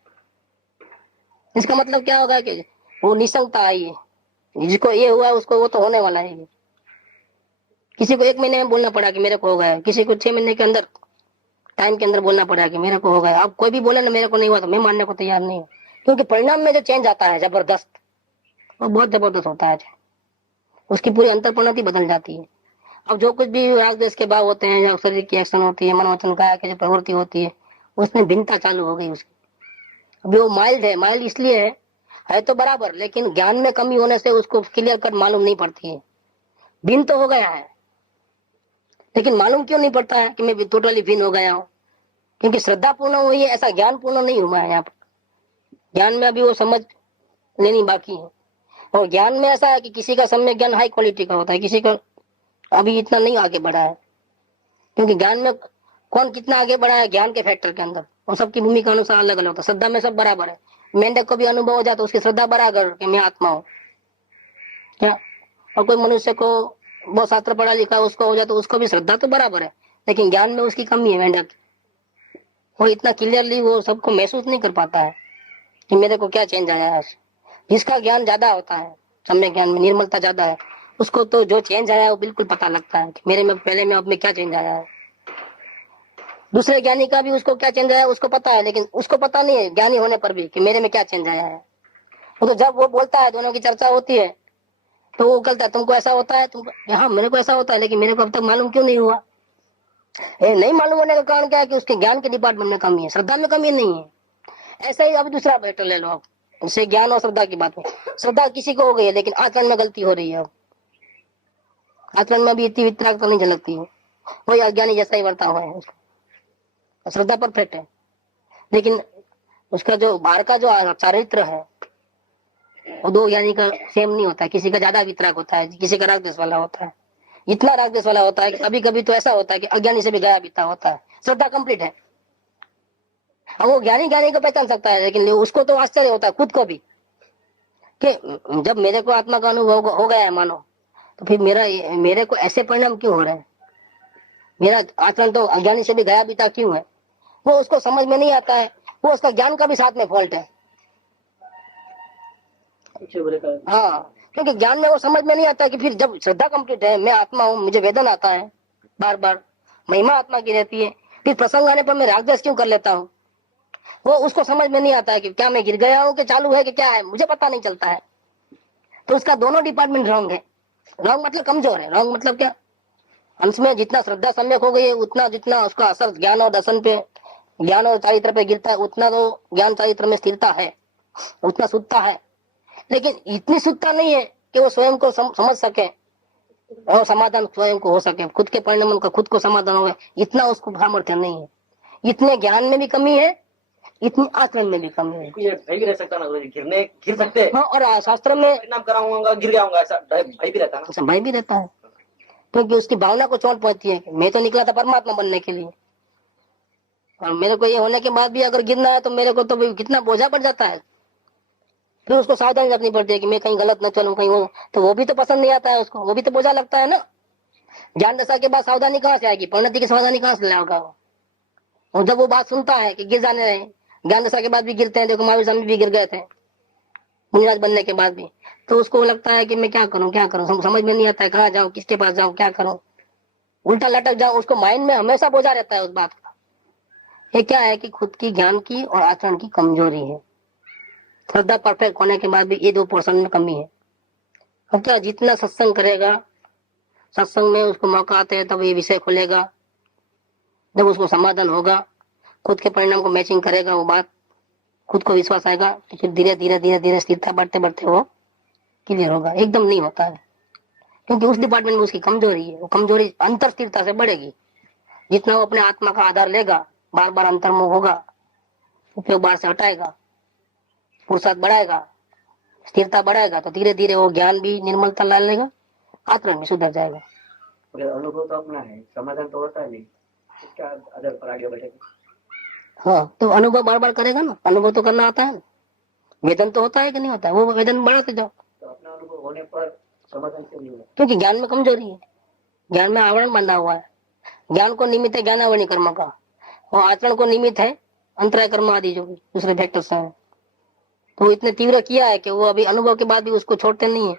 इसका मतलब क्या होगा कि वो निशंकता आई है, जिसको ये हुआ है उसको वो तो होने वाला है। किसी को 1 महीने में बोलना पड़ा कि मेरे को हो गया है, किसी को 6 महीने के अंदर टाइम के अंदर बोलना पड़ा कि मेरे को हो गया। अब कोई भी बोले ना मेरे को नहीं हुआ तो मैं मानने को तैयार नहीं हूँ, क्योंकि परिणाम में जो चेंज आता है जबरदस्त, वो बहुत जबरदस्त होता है, उसकी पूरी अंतर्पणति बदल जाती है। अब जो कुछ भी राग देश के भाव होते हैं, या शरीर की एक्शन होती है, मन वचन काया की जो प्रवृत्ति होती है, उसमें भिन्नता चालू हो गई उसकी। अभी वो माइल्ड है, माइल्ड इसलिए है तो बराबर, लेकिन ज्ञान में कमी होने से उसको क्लियर कट मालूम नहीं पड़ती है। भिन्न तो हो गया है लेकिन मालूम क्यों नहीं पड़ता है कि मैं टोटली भिन्न हो गया हूँ, क्योंकि श्रद्धा पूर्ण हुई है, ऐसा ज्ञान पूर्ण नहीं हुआ है। यहाँ पर ज्ञान में अभी वो समझ लेनी बाकी है, और ज्ञान में ऐसा है कि किसी का सम्यक ज्ञान हाई क्वालिटी का होता है, किसी का अभी इतना नहीं आगे बढ़ा है, क्योंकि ज्ञान में कौन कितना आगे बढ़ा है ज्ञान के फैक्टर के अंदर, और सबकी भूमिका अनुसार अलग अलग होता है। श्रद्धा में सब बराबर है, मेंढक को भी अनुभव हो जाता है उसकी श्रद्धा बराबर कि मैं आत्मा हूँ क्या, और कोई मनुष्य को बहुत शास्त्र पढ़ा लिखा उसको हो जाता तो उसको भी श्रद्धा तो बराबर है, लेकिन ज्ञान में उसकी कमी है। मेंढक वो इतना क्लियरली वो सबको महसूस नहीं कर पाता है कि मेरे को क्या चेंज आया है। जिसका ज्ञान ज्यादा होता है, सम्यक ज्ञान में निर्मलता ज्यादा है, उसको तो जो चेंज आया है वो बिल्कुल पता लगता है कि मेरे में पहले में अब में क्या चेंज आया है। दूसरे ज्ञानी का भी उसको क्या चेंज आया है उसको पता है, लेकिन उसको पता नहीं है ज्ञानी होने पर भी कि मेरे में क्या चेंज आया है। वो तो जब वो बोलता है, दोनों की चर्चा होती है, तो वो कहता है तुमको ऐसा होता है, तुमको हाँ मेरे को ऐसा होता है, लेकिन मेरे को अब तक मालूम क्यों नहीं हुआ। नहीं मालूम होने का कारण क्या है कि उसके ज्ञान के डिपार्टमेंट में कमी है, श्रद्धा में कमी नहीं है। ऐसा ही अब दूसरा बैठो ले लो आप, इससे ज्ञान और श्रद्धा की बात में, श्रद्धा किसी को हो गई है लेकिन आचरण में गलती हो रही है। अब आचरण में भी इतनी वितराग तो नहीं झलकती है, वही अज्ञानी जैसा ही बर्ताव है उसका। श्रद्धा परफेक्ट है, लेकिन उसका जो बाहर का जो चारित्र है वो दो ज्ञानी का सेम नहीं होता है। किसी का ज्यादा वितराग होता है, किसी का राग देश वाला होता है। इतना राग देश वाला होता है कि कभी कभी तो ऐसा होता है कि अज्ञानी से भी गया बीता होता है। श्रद्धा कंप्लीट है, अब वो ज्ञानी को पहचान सकता है, लेकिन उसको तो आश्चर्य होता है खुद को भी कि जब मेरे को आत्मा का अनुभव हो गया है मानो, तो फिर मेरे को ऐसे परिणाम क्यों हो रहे हैं, मेरा आचरण तो अज्ञानी से भी गया बीता क्यों है। वो उसको समझ में नहीं आता है, वो उसका ज्ञान का भी साथ में फॉल्ट है। हाँ, क्योंकि ज्ञान में वो समझ में नहीं आता कि फिर जब श्रद्धा कंप्लीट है, मैं आत्मा हूँ, मुझे वेदन आता है बार बार, महिमा आत्मा की रहती है, फिर प्रसंग आने पर मैं राग द्वेष क्यों कर लेता हूँ, वो उसको समझ में नहीं आता है कि क्या मैं गिर गया हूँ कि चालू है कि क्या है, मुझे पता नहीं चलता है। तो उसका दोनों डिपार्टमेंट रॉन्ग है। रॉन्ग मतलब कमजोर है, रॉन्ग मतलब क्या, अंश में जितना श्रद्धा सम्यक हो गई है उतना जितना उसका असर ज्ञान और दर्शन पे, ज्ञान और चारित्र पे गिरता है, उतना तो ज्ञान चारित्र में स्थिरता है, उतना शुद्धता है, लेकिन इतनी शुद्धता नहीं है कि वो स्वयं को समझ सके और समाधान स्वयं को हो सके, खुद के परिणाम का खुद को समाधान हो, इतना उसको सामर्थ्य नहीं है। इतने ज्ञान में भी कमी है, इतनी आचरण में भी कमी है। ये भय भी रह सकता ना, गिर सकते हैं। हाँ, और शास्त्र में परिणाम कराऊंगा गिर जाऊंगा, ऐसा भय भी रहता है ना। भय भी रहता है, क्योंकि उसकी भावना को चोट पहुंचती है कि मैं तो निकला था परमात्मा बनने के लिए, और मेरे को ये होने के बाद भी अगर गिरना है तो मेरे को तो कितना बोझा पड़ जाता है। फिर उसको सावधानी रखनी पड़ती है कि मैं कहीं गलत न चलूं, कहीं हो, तो वो भी तो पसंद नहीं आता है उसको, वो भी तो बोझा लगता है ना। ज्ञान दशा के बाद सावधानी कहाँ से आएगी, परिणति की सावधानी कहाँ से लाएगा वो। और जब वो बात सुनता है कि गिर जाने रहे, ज्ञान दशा के बाद भी गिरते हैं, देखो महावीर स्वामी भी गिर गए थे मुनिराज बनने के बाद भी, तो उसको लगता है कि मैं क्या करूं क्या करूं, समझ में नहीं आता है, कहाँ जाऊं, किसके पास जाऊं, क्या करूं, उल्टा लटक जाऊं, उसको माइंड में हमेशा बोझा रहता है उस बात का। ये क्या है कि खुद की ज्ञान की और आचरण की कमजोरी है। श्रद्धा परफेक्ट होने के बाद भी ये 2% में कमी है। अब क्या, जितना सत्संग करेगा, सत्संग में उसको मौका आते हैं तब ये विषय खुलेगा, जब उसको समाधान होगा, खुद के परिणाम को मैचिंग करेगा, वो बात खुद को विश्वास आएगा, तो फिर धीरे धीरे धीरे धीरे स्थिरता बढ़ते बढ़ते वो क्लियर होगा। एकदम नहीं होता है, क्योंकि उस डिपार्टमेंट में उसकी कमजोरी है। वो कमजोरी अंतर स्थिरता से बढ़ेगी, जितना वो अपने आत्मा का आधार लेगा, बार बार अंतर्मुख होगा, उपयोग बार से हटाएगा, पुरुषार्थ बढ़ाएगा, स्थिरता बढ़ाएगा, तो धीरे धीरे वो ज्ञान भी निर्मलता ला लेगा, आचरण भी सुधर जाएगा। अनुभव तो अपना है, समाधान तो होता है नहीं, क्या आधार पर आगे बढ़ेगा। हाँ, तो अनुभव बार बार करेगा ना, अनुभव तो करना आता है ना, वेदन तो होता है कि नहीं होता है, वो वेदन बढ़ाते जाओ। तो अपना अनुभव होने पर समाधान क्यों नहीं होगा, क्योंकि ज्ञान में कमजोरी है, ज्ञान में आवरण बंधा हुआ है। ज्ञान को निमित्त है ज्ञानावरणी कर्म का, और आचरण को निमित्त है अंतराय कर्म आदि जो भी दूसरे फैक्टर्स हैं। तो इतने तीव्र किया है कि वो अभी अनुभव के बाद भी उसको छोड़ते नहीं है।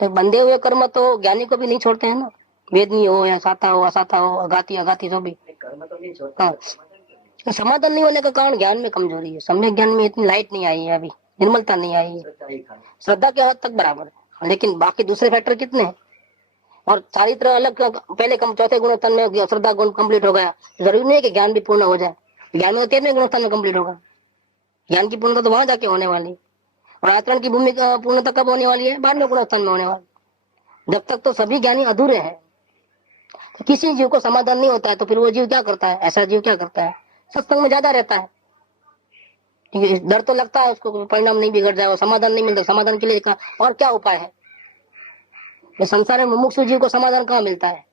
तो बंधे हुए कर्म तो ज्ञानी को भी नहीं छोड़ते हैं ना, वेदनी हो या साता हो, असाता हो, अघाती अघाती जो भी। कर्म तो नहीं छोड़ता, हाँ, समाधान नहीं होने का कारण ज्ञान में कमजोरी है। सम्यक ज्ञान में इतनी लाइट नहीं आई है, अभी निर्मलता नहीं आई है। श्रद्धा के हद तक बराबर है, लेकिन बाकी दूसरे फैक्टर कितने हैं, और चारित्र अलग, पहले कम चौथे गुणोत्तन में श्रद्धा गुण कंप्लीट हो गया, जरूरी नहीं है कि ज्ञान भी पूर्ण हो जाए। ज्ञान में 13वें गुणोत्तन में कंप्लीट होगा, ज्ञान की पूर्णता तो वहां जाके होने वाली, और आचरण की भूमिका पूर्णता कब होने वाली है, 12वें गुणोत्तन में होने वाली। जब तक तो सभी ज्ञानी अधूरे हैं। तो किसी जीव को समाधान नहीं होता है, तो फिर वो जीव क्या करता है, ऐसा जीव क्या करता है, सत्संग में ज्यादा रहता है, क्योंकि डर तो लगता है उसको परिणाम नहीं बिगड़ जाए, समाधान नहीं मिलता। समाधान के लिए और क्या उपाय है, ये संसार में मुमुक्षु जीव को समाधान कहाँ मिलता है,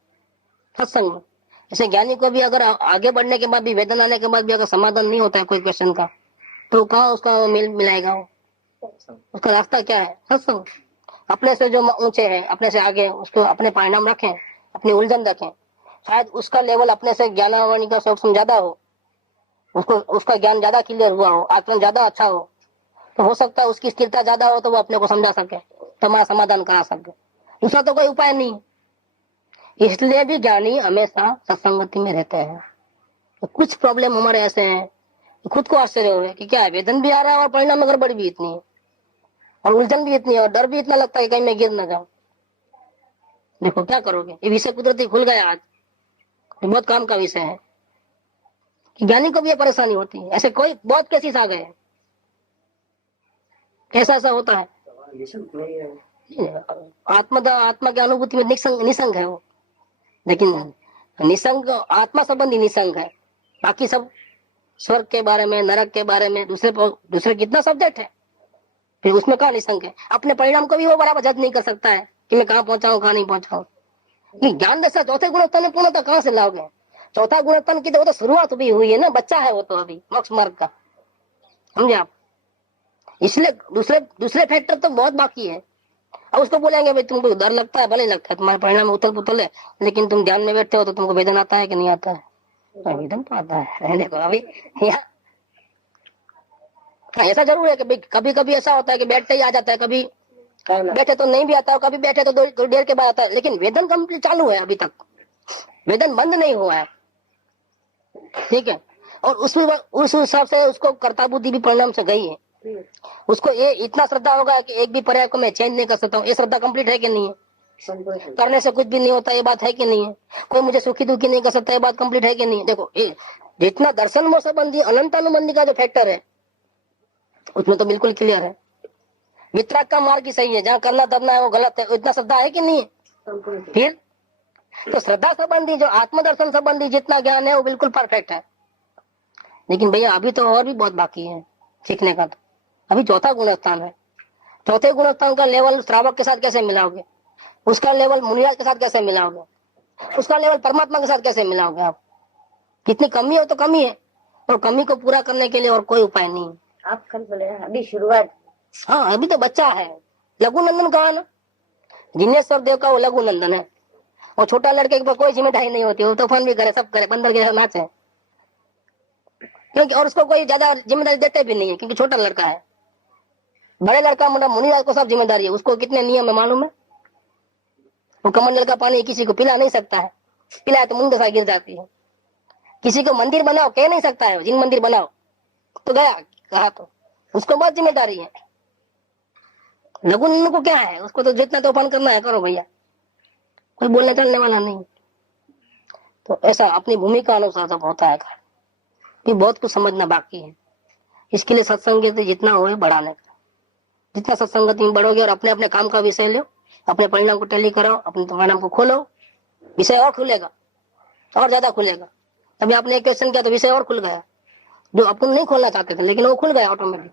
सत्संग में। ऐसे ज्ञानी को भी अगर आगे बढ़ने के बाद भी, वेदन आने के बाद भी अगर समाधान नहीं होता है कोई क्वेश्चन का, तो कहाँ उसका मेल मिलाएगा वो, उसका रास्ता क्या है, सत्संग। अपने से जो ऊंचे है, अपने से आगे, उसको अपने परिणाम रखें, अपनी उलझन रखें, शायद उसका लेवल अपने से ज्ञानावरणी का सूक्ष्म ज्यादा हो, उसको उसका ज्ञान ज्यादा क्लियर हुआ हो, आचरण ज्यादा अच्छा हो, तो हो सकता है उसकी स्थिरता ज्यादा हो, तो वो अपने को समझा सके, तो हमारा समाधान करा सके। दूसरा तो कोई उपाय नहीं। इसलिए भी ज्ञानी हमेशा सत्संगति में रहते हैं। तो कुछ प्रॉब्लम हमारे ऐसे हैं, खुद को आश्चर्य हुए कि क्या है, वेदन भी आ रहा है और परिणाम में गड़बड़ी भी इतनी है, और उलझन भी इतनी है, और डर भी इतना लगता है कहीं मैं गिर न जाऊं। देखो क्या करोगे, ये विषय कुदरती खुल गया आज, ये बहुत काम का विषय है कि ज्ञानी को भी ये परेशानी होती है। ऐसे कोई बहुत केसेस आ गए, कैसा ऐसा होता है। आत्मा की अनुभूति में निसंग है वो, लेकिन निसंग आत्मा संबंधी निसंग है, बाकी सब स्वर्ग के बारे में, नरक के बारे में, दूसरे कितना सब्जेक्ट है, फिर उसमें कहाँ निसंग है। अपने परिणाम को भी वो बराबर जज नहीं कर सकता है कि मैं कहाँ पहुंचा हूँ, कहाँ नहीं पहुंचा हूँ। ज्ञान दशा चौथे गुणोत्तन में पूर्णता कहाँ से लाओगे, चौथा गुणोत्तन की तो वो तो शुरुआत भी हुई है ना, बच्चा है वो तो अभी मोक्ष मार्ग का, समझे आप। इसलिए दूसरे फैक्टर तो बहुत बाकी है। अब उसको बोलेंगे भाई तुमको डर लगता है, भले लगता है, तुम्हारे परिणाम उथल पुथल है, लेकिन तुम ध्यान में बैठते हो तो तुमको वेदन आता है कि नहीं आता है, वेदन तो आता है। देखो अभी हाँ, ऐसा जरूर है कि कभी कभी ऐसा होता है कि बैठते ही आ जाता है, कभी बैठे तो नहीं भी आता, कभी बैठे तो थोड़ी देर के बाद आता है, लेकिन वेदन कंप्लीट चालू है, अभी तक वेदन बंद नहीं हुआ है। ठीक है, और उस हिसाब से उसको कर्ता बुद्धि भी परिणाम से गई है। उसको ये इतना श्रद्धा होगा कि एक भी पर्याय को मैं चेंज नहीं कर सकता हूँ, ये श्रद्धा कंप्लीट है कि नहीं है? करने से कुछ भी नहीं होता, ये बात है कि नहीं है? कोई मुझे सुखी दुखी नहीं कर सकता, ये बात कंप्लीट है कि नहीं है? देखो, ये जितना दर्शन मोह संबंधी अनंतानुबंधी का जो फैक्टर है उसमें तो बिल्कुल क्लियर है। वितराग का मार्ग ही सही है, जहाँ करना दबना है वो गलत है, इतना श्रद्धा है कि नहीं है? फिर तो श्रद्धा संबंधी जो आत्मदर्शन संबंधी जितना ज्ञान है वो बिल्कुल परफेक्ट है। लेकिन भैया अभी तो और भी बहुत बाकी है सीखने का। तो अभी चौथा गुणस्थान है, चौथे गुणस्थान का लेवल श्रावक के साथ कैसे मिलाओगे? उसका लेवल मुनिराज के साथ कैसे मिलाओगे? उसका लेवल परमात्मा के साथ कैसे मिलाओगे? आप कितनी कमी हो तो कमी है, और कमी को पूरा करने के लिए और कोई उपाय नहीं है। आप कल बोले अभी शुरुआत। हाँ, अभी तो बच्चा है। लघु नंदन कहा ना, जिनेश्वर देव का वो लघु नंदन है। और छोटा लड़के के पास कोई जिम्मेदारी नहीं होती, वो तूफान भी करे, सब करे, बंदर के साथ नाचे, क्योंकि और उसको कोई ज्यादा जिम्मेदारी देते भी नहीं है, क्योंकि छोटा लड़का है। बड़े लड़का मतलब मुनिराज को सब जिम्मेदारी है, उसको कितने नियम है मालूम है? वो कमंडल का पानी किसी को पिला नहीं सकता है, पिलाए तो मुंह दशा गिर जाती है। किसी को मंदिर बनाओ कह नहीं सकता है, जिन मंदिर बनाओ तो गया कहा, तो उसको बहुत जिम्मेदारी है। लघु नंदन को क्या है, उसको तो जितना तूफान करना है करो भैया, कोई बोलने चलने वाला नहीं। तो ऐसा अपनी भूमिका अनुसार सब होता है। ये बहुत कुछ समझना बाकी है, इसके लिए सत्संग जितना हो बढ़ाने का। जितना सत्संगति में बढ़ोगे और अपने अपने काम का विषय लो, अपने परिणाम को टैली कराओ, अपने परिणाम को खोलो, विषय और खुलेगा, और ज्यादा खुलेगा। अभी आपने एक क्वेश्चन किया तो विषय और खुल गया, जो अपन नहीं खोलना चाहते थे, लेकिन वो खुल गया ऑटोमेटिक।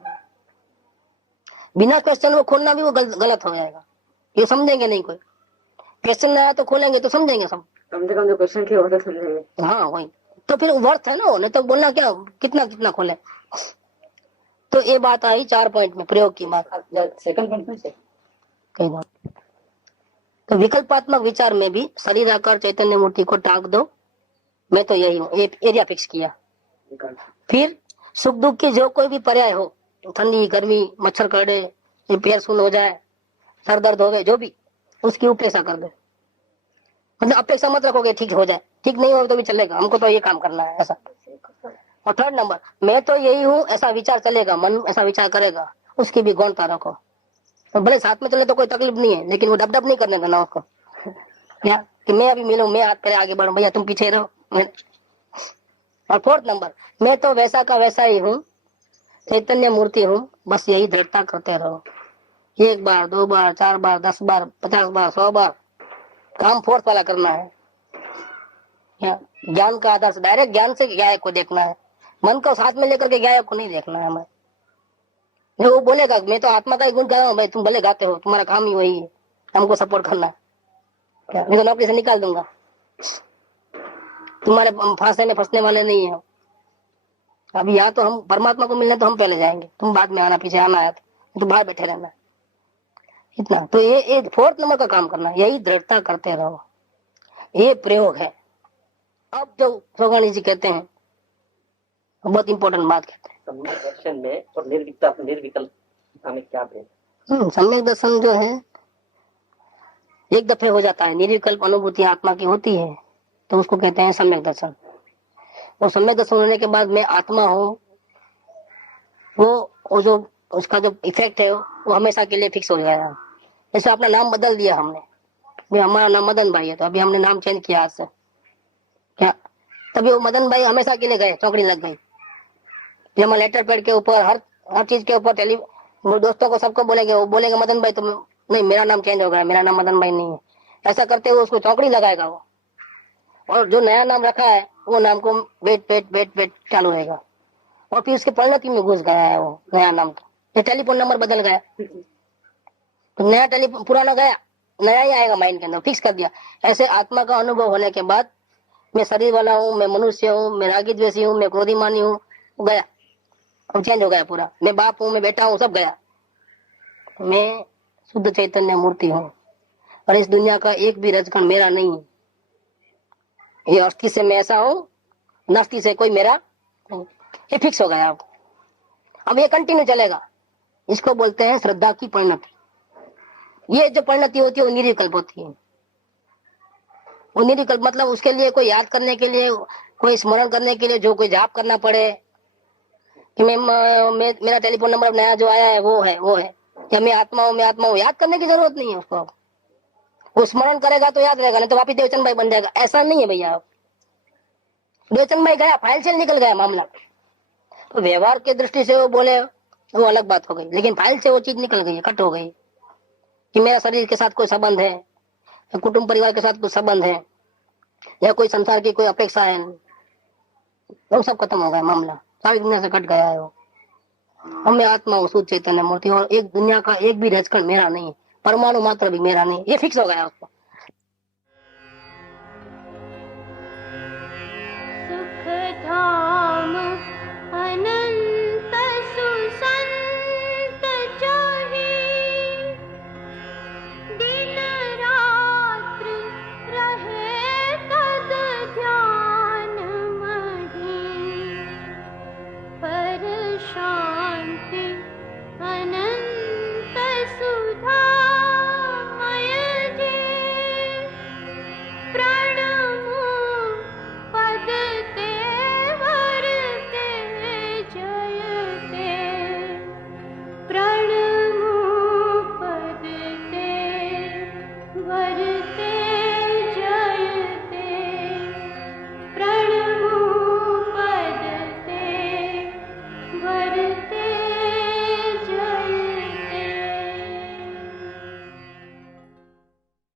बिना क्वेश्चन को खोलना भी वो गलत हो जाएगा, ये समझेंगे नहीं। कोई क्वेश्चन आया तो खोलेंगे तो समझेंगे सब, कम से कम जो क्वेश्चन किया वो तो समझेंगे। हाँ वही तो फिर वर्थ है ना, नहीं तो बोलना क्या, कितना कितना खोले। तो ये बात आई 4 पॉइंट में, प्रयोग की बात। सेकंड पॉइंट में से कई बात, तो विकल्पात्मक विचार में भी शरीर आकार चैतन्य मूर्ति को टाक दो, मैं तो यही हूँ, एरिया फिक्स किया। फिर सुख दुख की जो कोई भी पर्याय हो, ठंडी गर्मी मच्छर करड़े, पैर सुन हो जाए, सर दर्द हो गए, जो भी, उसकी उपेक्षा कर दो। मतलब अपेक्षा मत रखोगे ठीक हो जाए, ठीक नहीं हो तो भी चलेगा, हमको तो ये काम करना है, ऐसा। और 3rd नंबर, मैं तो यही हूँ, ऐसा विचार चलेगा, मन ऐसा विचार करेगा, उसकी भी गौणता रखो। तो भले साथ में चले तो कोई तकलीफ नहीं है, लेकिन वो डब नहीं करने देना उसको, क्या कि मैं अभी मिलूं, मैं हाथ पे आगे बढ़ूं, भैया तुम पीछे रहो। और 4th नंबर, मैं तो वैसा का वैसा ही हूँ, चैतन्य मूर्ति हूँ, बस यही दृढ़ता करते रहो। 1 बार 2 बार 4 बार 10 बार 50 बार 100 बार, काम फोर्स वाला करना है। ज्ञान का आधार से, डायरेक्ट ज्ञान से गायक को देखना है, मन को साथ में लेकर के गायक को नहीं देखना है हमें। वो बोलेगा मैं तो आत्मा का ही गुण गा रहा हूँ, भाई तुम भले गाते हो, तुम्हारा काम ही वही है, हमको सपोर्ट करना है, क्या मैं तो नौकरी से निकाल दूंगा, तुम्हारे फांसे में फंसने वाले नहीं है। अभी यहाँ तो हम परमात्मा को मिलने तो हम पहले जाएंगे, तुम बाद में आना, पीछे आना है तो बाहर बैठे रहना, इतना। तो ये 4th नंबर का काम करना, यही दृढ़ता करते रहो, ये प्रयोग है। अब जो सोगानी जी कहते हैं बहुत इंपॉर्टेंट बात कहते हैं, सम्यक दर्शन में और निर्विकल्प में क्या भेद? सम्यक दर्शन जो है एक दफे हो जाता है, निर्विकल्प अनुभूति आत्मा की होती है, तो उसको कहते हैं सम्यक दर्शन। और सम्यक दर्शन होने के बाद मैं आत्मा हूँ, वो जो उसका जो इफेक्ट है वो हमेशा के लिए फिक्स हो जाएगा। जैसे अपना नाम बदल दिया हमने, हमारा नाम मदन भाई है, तो अभी हमने नाम चेंज किया आज से, क्या तभी वो मदन भाई हमेशा के लिए गए, चौकड़ी लग गई। जब लेटर पैड के ऊपर हर चीज के ऊपर वो दोस्तों को सबको बोलेंगे, वो बोलेंगे मदन भाई, तो नहीं मेरा नाम चेंज हो गया, मेरा नाम मदन भाई नहीं है, ऐसा करते हुए उसको चौकड़ी लगाएगा वो। और जो नया नाम रखा है वो नाम को वेट चालू रहेगा, और फिर उसके परिणति में घुस गया है वो नया नाम। तो टेलीफोन नंबर बदल गया, तो नया टेलीफोन पुराना गया, नया ही आएगा माइंड के अंदर, फिक्स कर दिया। ऐसे आत्मा का अनुभव होने के बाद मैं शरीर वाला हूँ, मैं मनुष्य हूँ, मैं रागी द्वेषी हूँ, मैं क्रोधिमानी हूँ, गया, अब चेंज हो गया पूरा। मैं बाप हूँ, मैं बेटा हूँ, सब गया। मैं शुद्ध चैतन्य मूर्ति हूँ, और इस दुनिया का एक भी रजकण मेरा नहीं है। ये अस्थि से मैं ऐसा हूँ, नास्ति से कोई मेरा नहीं, ये फिक्स हो गया आपको। अब ये कंटिन्यू चलेगा। इसको बोलते हैं श्रद्धा की परिणति। ये जो परिणति होती है वो निर्विकल्प होती है। वो निर्विकल्प मतलब उसके लिए कोई याद करने के लिए, कोई स्मरण करने के लिए जो कोई जाप करना पड़े कि मैं मेरा टेलीफोन नंबर नया जो आया है वो है, या मैं आत्मा हूँ, याद करने की जरूरत नहीं है उसको। वो स्मरण करेगा तो याद रहेगा, नहीं तो वापिस देवचंद भाई बन जाएगा। ऐसा नहीं है भैया। देवचंद भाई गया, फाइल से निकल गया मामला। तो व्यवहार की दृष्टि से वो बोले वो अलग बात हो गई, लेकिन फाइल से वो चीज निकल गई, कट हो गई कि मेरा शरीर के साथ कोई संबंध है, या कुटुंब परिवार के साथ कोई संबंध है, या कोई संसार की कोई अपेक्षा है, वो सब खत्म हो गया मामला। सारी दुनिया से कट गया है वो। हमें आत्मा वो शुद्ध चैतन्य मूर्ति, और एक दुनिया का एक भी रजकण मेरा नहीं, परमाणु मात्र भी मेरा नहीं, ये फिक्स हो गया उसको। सुख धाम